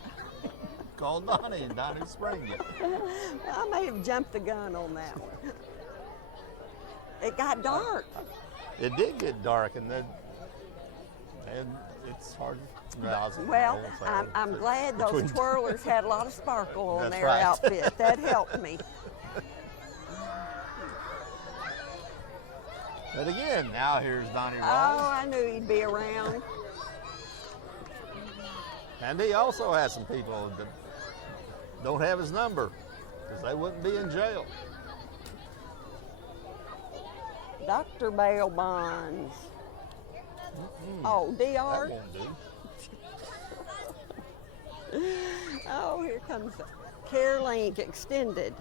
Call Donnie and Donnie will spring you. I may have jumped the gun on that one. It got dark. It did get dark, and it's hard to Well, I'm glad those twirlers had a lot of sparkle on That's their right. outfit. That helped me. But again, now here's Donnie Oh, Rawls. I knew he'd be around. And he also has some people that don't have his number because they wouldn't be in jail. Dr. Bail Bonds. Oh, That DR. won't do. Oh, here comes CareLink Extended.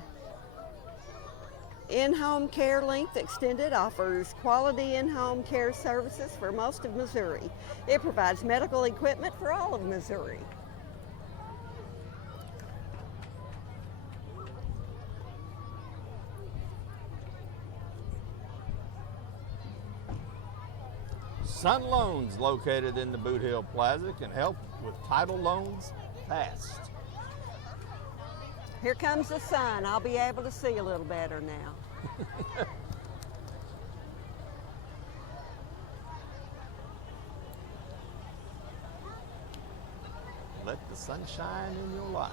In-home CareLink Extended offers quality in-home care services for most of Missouri. It provides medical equipment for all of Missouri. Sun Loans, located in the Boot Hill Plaza, can help with title loans fast. Here comes the sun. I'll be able to see a little better now. Let the sun shine in your life.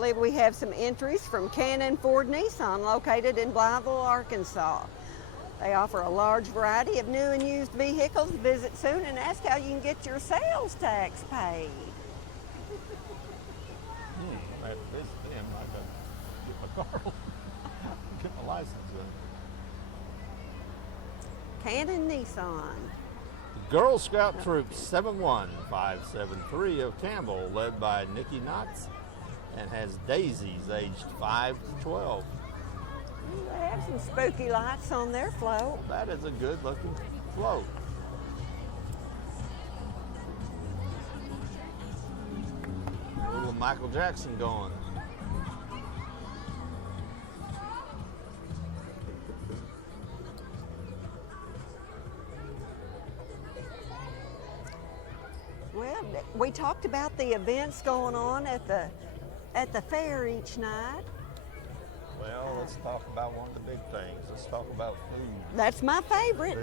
believe we have some entries from Cannon Ford Nissan located in Blytheville, Arkansas. They offer a large variety of new and used vehicles. Visit soon and ask how you can get your sales tax paid. I have to visit them. I got to get my car, get my license. Cannon Nissan. The Girl Scout Troop 71573 of Campbell, led by Nikki Knotts, and has daisies aged 5 to 12. They have some spooky lights on their float. That is a good looking float. A little Michael Jackson going. Well, we talked about the events going on at the fair each night. Well, let's talk about one of the big things. Let's talk about food. That's my favorite.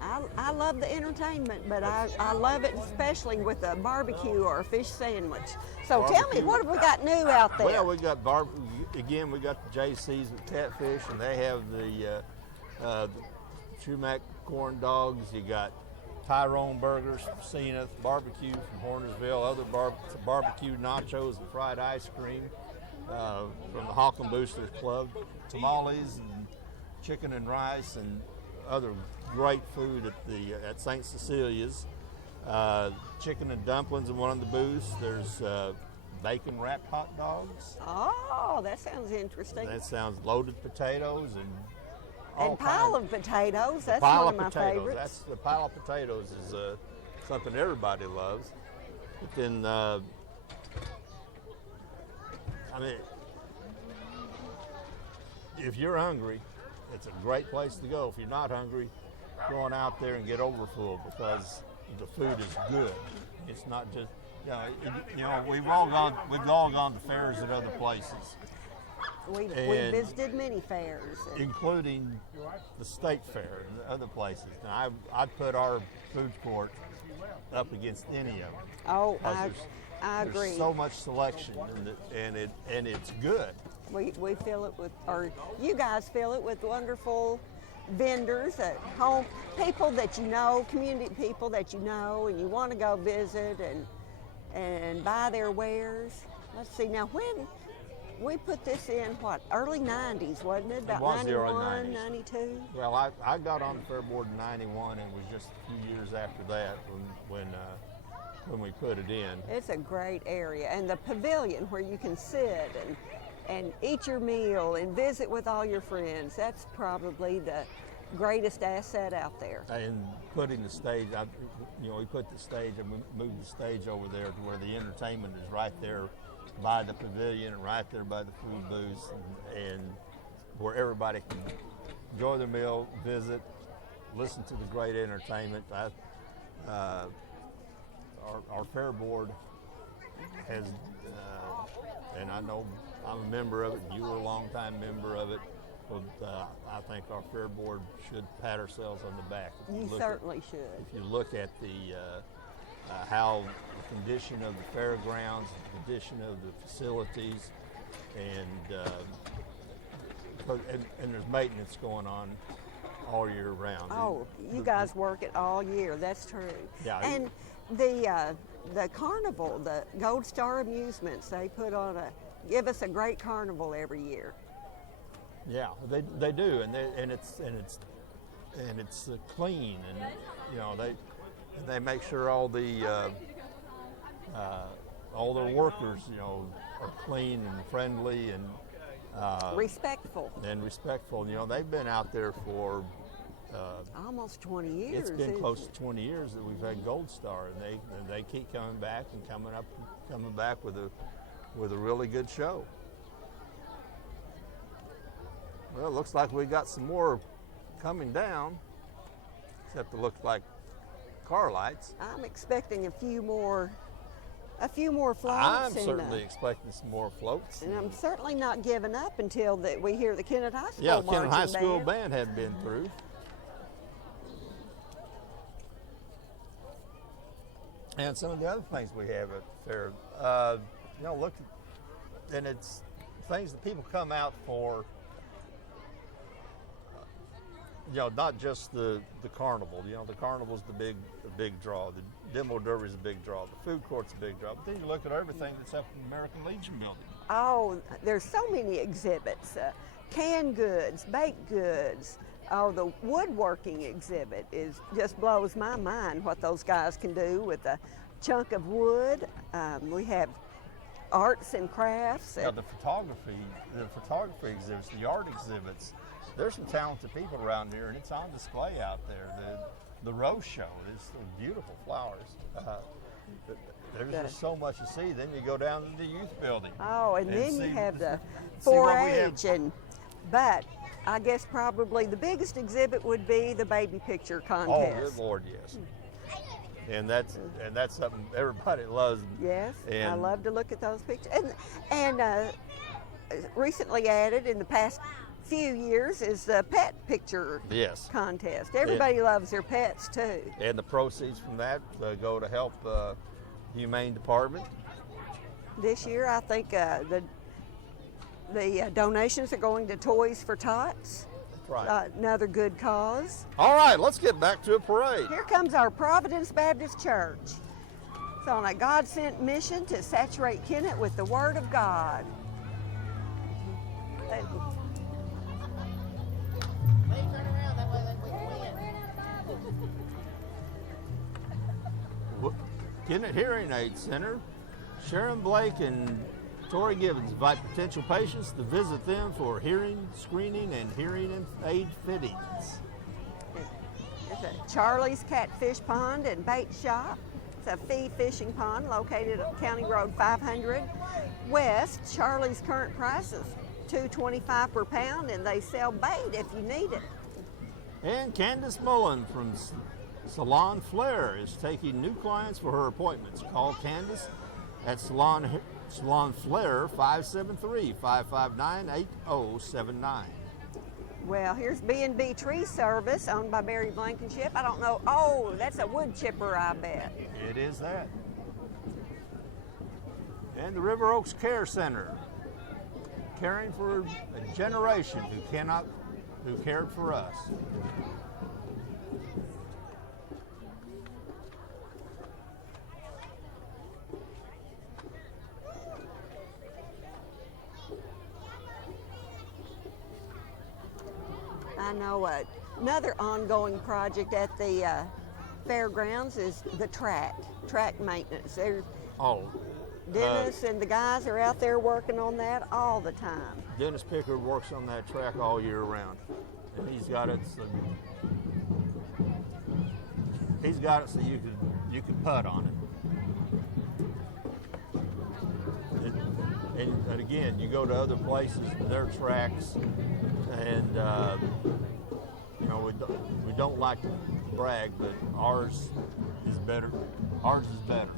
I love the entertainment, but I love it especially with a barbecue or a fish sandwich. So tell me, what have we got new out there? Well, we got again. We got the JC's with catfish, and they have the Chumac corn dogs. You got Tyrone burgers from Zenith, barbecue from Hornersville, other barbecue nachos and fried ice cream from the Hawk and Boosters Club, tamales and chicken and rice and other great food at St. Cecilia's. Chicken and dumplings in one of the booths. There's bacon wrapped hot dogs. Oh, that sounds interesting. That sounds loaded potatoes and pile of potatoes. That's pile one of of my potatoes. favorites. That's the pile of potatoes is something everybody loves. But then, I mean, if you're hungry, it's a great place to go. If you're not hungry, go on out there and get overfull because the food is good. It's not just we've all gone to fairs at other places. We visited many fairs, including the state fair and other places. And I'd put our food court up against any of them. Oh, I agree. There's so much selection, and it's good. We fill it with, or you guys fill it with wonderful vendors at home, people that you know, community people that you know, and you want to go visit and buy their wares. Let's see, now when we put this in, early 90s, wasn't it? About It was 91, the early 90s. 92? Well, I got on the fair board in 91, and it was just a few years after that when we put it in. It's a great area, and the pavilion where you can sit and eat your meal and visit with all your friends, that's probably the greatest asset out there. And putting the stage, we put the stage and moved the stage over there to where the entertainment is right there by the pavilion and right there by the food booths and where everybody can enjoy their meal, visit, listen to the great entertainment. Our fair board has, and I know I'm a member of it, you were a longtime member of it, but I think our fair board should pat ourselves on the back. You certainly should. If you look at how the condition of the fairgrounds, the condition of the facilities, and there's maintenance going on all year round. Oh, you guys work it all year. That's true. Yeah. And the carnival, the Gold Star Amusements, they give us a great carnival every year. Yeah, they do, and it's clean, and they make sure all their workers are clean and friendly and respectful. They've been out there for almost 20 years. It's been close to 20 years that we've had Gold Star, and they keep coming back and coming back with a really good show. Well, it looks like we got some more coming down, except it looks like car lights. I'm expecting a few more floats. I'm certainly expecting some more floats. And I'm certainly not giving up until we hear the Kennett High School marching band. Yeah, the Kennett High School band had been through. And some of the other things we have at the fair. it's things that people come out for. Not just the carnival. The carnival's the big draw. The demo derby's a big draw. The food court's a big draw. But then you look at everything that's up in the American Legion building. Oh, there's so many exhibits. Canned goods, baked goods. Oh, the woodworking exhibit just blows my mind what those guys can do with a chunk of wood. We have arts and crafts. The photography exhibits, the art exhibits. There's some talented people around here, and it's on display out there. The rose show is beautiful flowers. There's just so much to see. Then you go down to the youth building. Oh, and then see, you have the see what we 4-H, but I guess probably the biggest exhibit would be the baby picture contest. Oh, good Lord, yes. And that's something everybody loves. Yes, and I love to look at those pictures. And recently added in the past few years is the pet picture contest. Everybody loves their pets too. And the proceeds from that go to help the Humane Department. This year, I think the donations are going to Toys for Tots. That's right. Another good cause. All right, let's get back to a parade. Here comes our Providence Baptist Church. It's on a God-sent mission to saturate Kennett with the Word of God. Kennett Hearing Aid Center, Sharon Blake and Tori Gibbons invite potential patients to visit them for hearing screening and hearing aid fittings. It's a Charlie's Catfish Pond and Bait Shop. It's a fee fishing pond located at County Road 500 West. Charlie's current price is $2.25 per pound, and they sell bait if you need it. And Candace Mullen from Salon Flair is taking new clients for her appointments. Call Candace at Salon Flair 573-559-8079. Well, here's B&B Tree Service owned by Barry Blankenship. I don't know. Oh, that's a wood chipper, I bet. It is that. And the River Oaks Care Center, caring for a generation who cared for us. I know another ongoing project at the Fairgrounds is the track maintenance. There's Dennis and the guys are out there working on that all the time. Dennis Pickard works on that track all year round, and he's got it so you could putt on it. And again, you go to other places, their tracks, and we don't like to brag, but ours is better. Ours is better.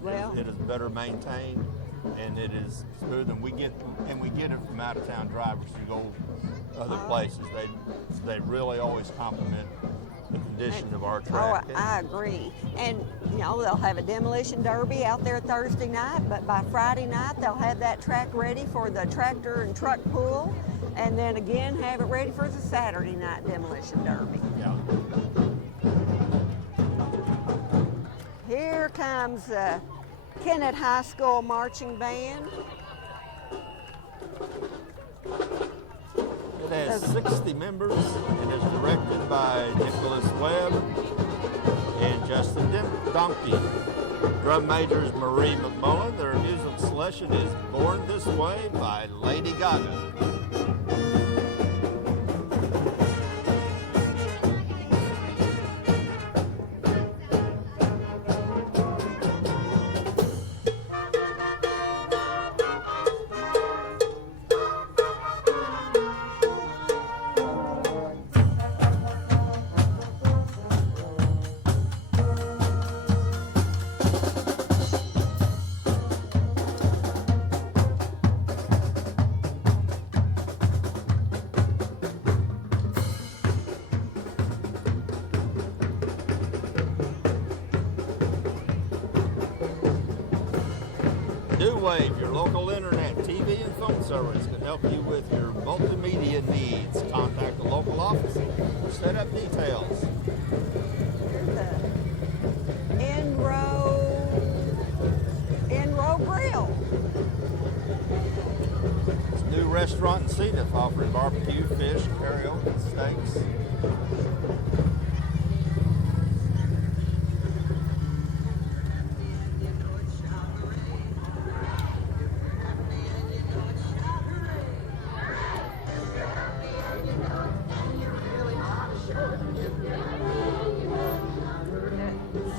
Well, it is better maintained, and it is smooth. And we get it from out of town drivers who go other places. They really always compliment the condition of our track. Oh, I agree. And they'll have a demolition derby out there Thursday night, but by Friday night they'll have that track ready for the tractor and truck pull, and then again have it ready for the Saturday night demolition derby. Yeah. Here comes the Kennett High School Marching Band. It has 60 members and is directed by Nicholas Webb and Justin Donkey. Drum major is Marie McMullen. Their musical selection is Born This Way by Lady Gaga. New Wave, your local internet, TV, and phone service can help you with your multimedia needs. Contact the local office for setup details. Here's the in-row grill. It's a new restaurant in Civic offering barbecue, fish, karaoke, and steaks.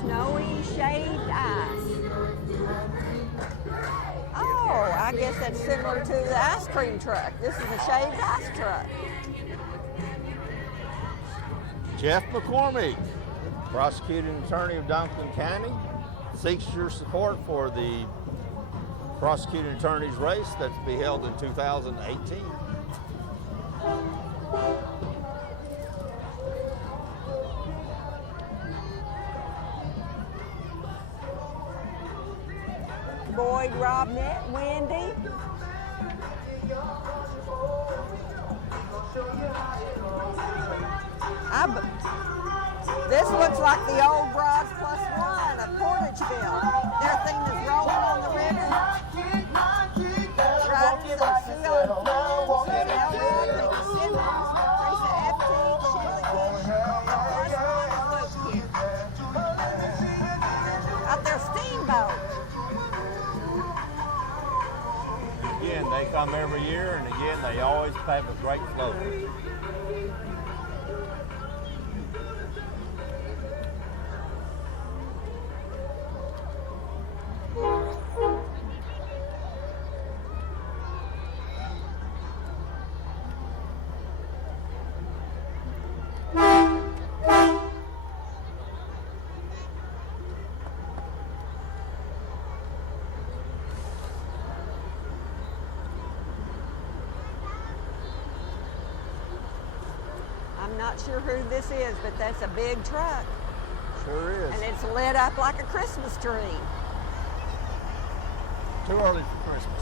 Snowy shaved ice. Oh, I guess that's similar to the ice cream truck. This is a shaved ice truck. Jeff McCormick, prosecuting attorney of Duncan County, seeks your support for the prosecuting attorney's race that's to be held in 2018. Boyd, Robnett, Wendy. This looks like the old Broads Plus One of Portageville. Their theme is rolling on the river. Riding some seal and flows, Elwood, Mickey Simmons, Teresa F.T., Shirley Bush, and Plus One is Luke here. Out there, Steamboat. Again, they come every year, and again, they always have a great float. I'm not sure who this is, but that's a big truck. Sure is. And it's lit up like a Christmas tree. Too early for Christmas.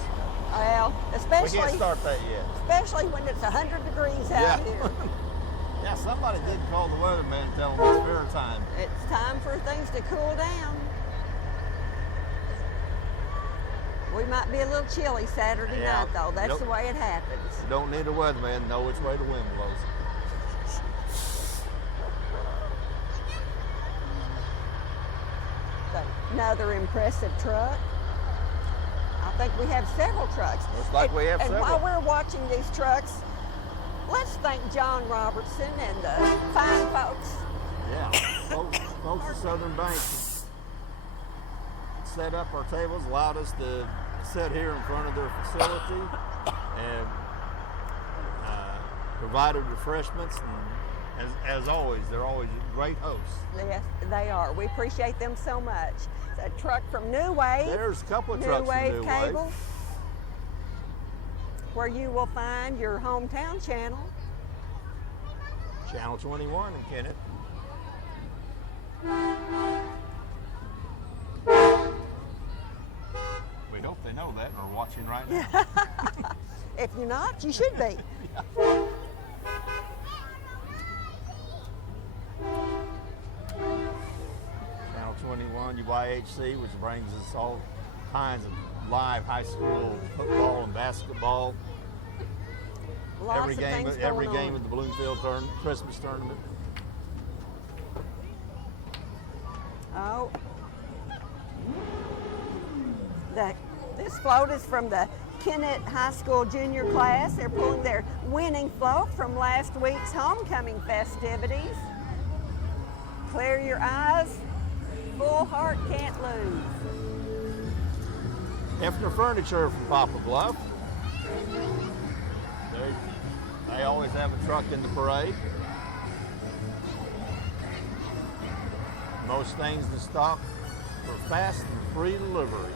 Well, We especially can't start that yet. especially when it's 100 degrees out here. Yeah, somebody did call the weatherman and tell them it's fair time. It's time for things to cool down. We might be a little chilly Saturday Yeah. night, though. That's Nope. the way it happens. You don't need a weatherman to know which way the wind blows. Another impressive truck. I think we have several trucks. Looks like we have and several. while we're watching these trucks, let's thank John Robertson and the fine folks. Yeah, folks at Southern Bank set up our tables, allowed us to sit here in front of their facility, and provided refreshments. And as always, they're always great hosts. Yes, they are. We appreciate them so much. It's a truck from New Wave. There's a couple of New trucks Wave from New Cable, Wave. where you will find your hometown channel. Channel 21 in Kennett. We hope they know that and are watching right now. If you're not, you should be. Channel 21, UYHC, which brings us all kinds of live high school football and basketball. Lots every of game, things every going game on. of the Bloomfield Christmas tournament. Oh. This float is from the Kennett High School junior class. They're pulling their winning float from last week's homecoming festivities. Clear your eyes, full heart can't lose. Hefner Furniture from Poplar Bluff. They always have a truck in the parade. Most things in stock for fast and free delivery.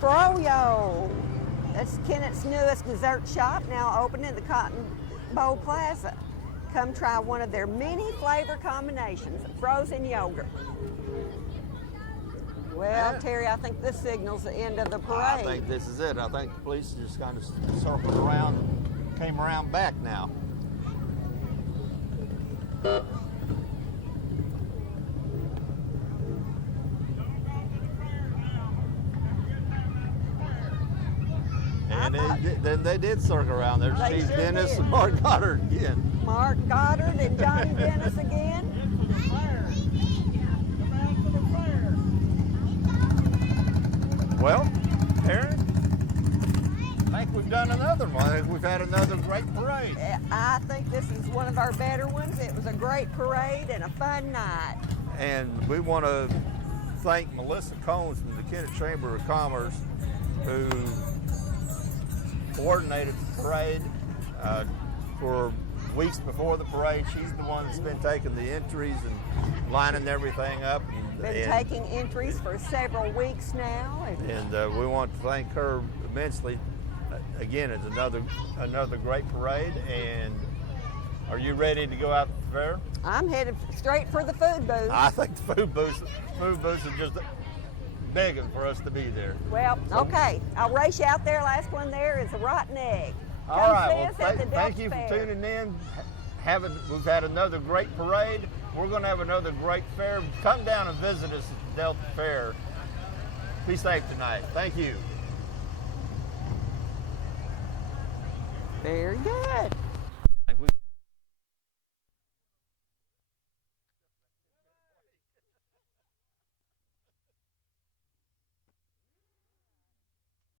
Froyo. That's Kennett's newest dessert shop, now open in the Cotton Bowl Plaza. Come try one of their many flavor combinations of frozen yogurt. Well, Yeah. Terry, I think this signals the end of the parade. I think this is it. I think the police just kind of circled around, came around back now. And then they did circle around. There's They Chief sure Dennis did. and Mark Goddard again. Mark Goddard and Johnny Dennis again. Well, Aaron, I think we've done another one. I think we've had another great parade. I think this is one of our better ones. It was a great parade and a fun night. And we want to thank Melissa Combs from the Kennett Chamber of Commerce, who coordinated the parade for weeks before the parade. She's the one that's been taking the entries and lining everything up. Been taking entries for several weeks now. And we want to thank her immensely. Again, it's another great parade. And are you ready to go out to the fair? I'm headed straight for the food booth. I think the food booths are just begging for us to be there. Well, okay. I'll race you out there. Last one there is a rotten egg. All Come right. see Well, us at the thank Delta you Fair. for tuning in. We've had another great parade. We're going to have another great fair. Come down and visit us at the Delta Fair. Be safe tonight. Thank you. Very good.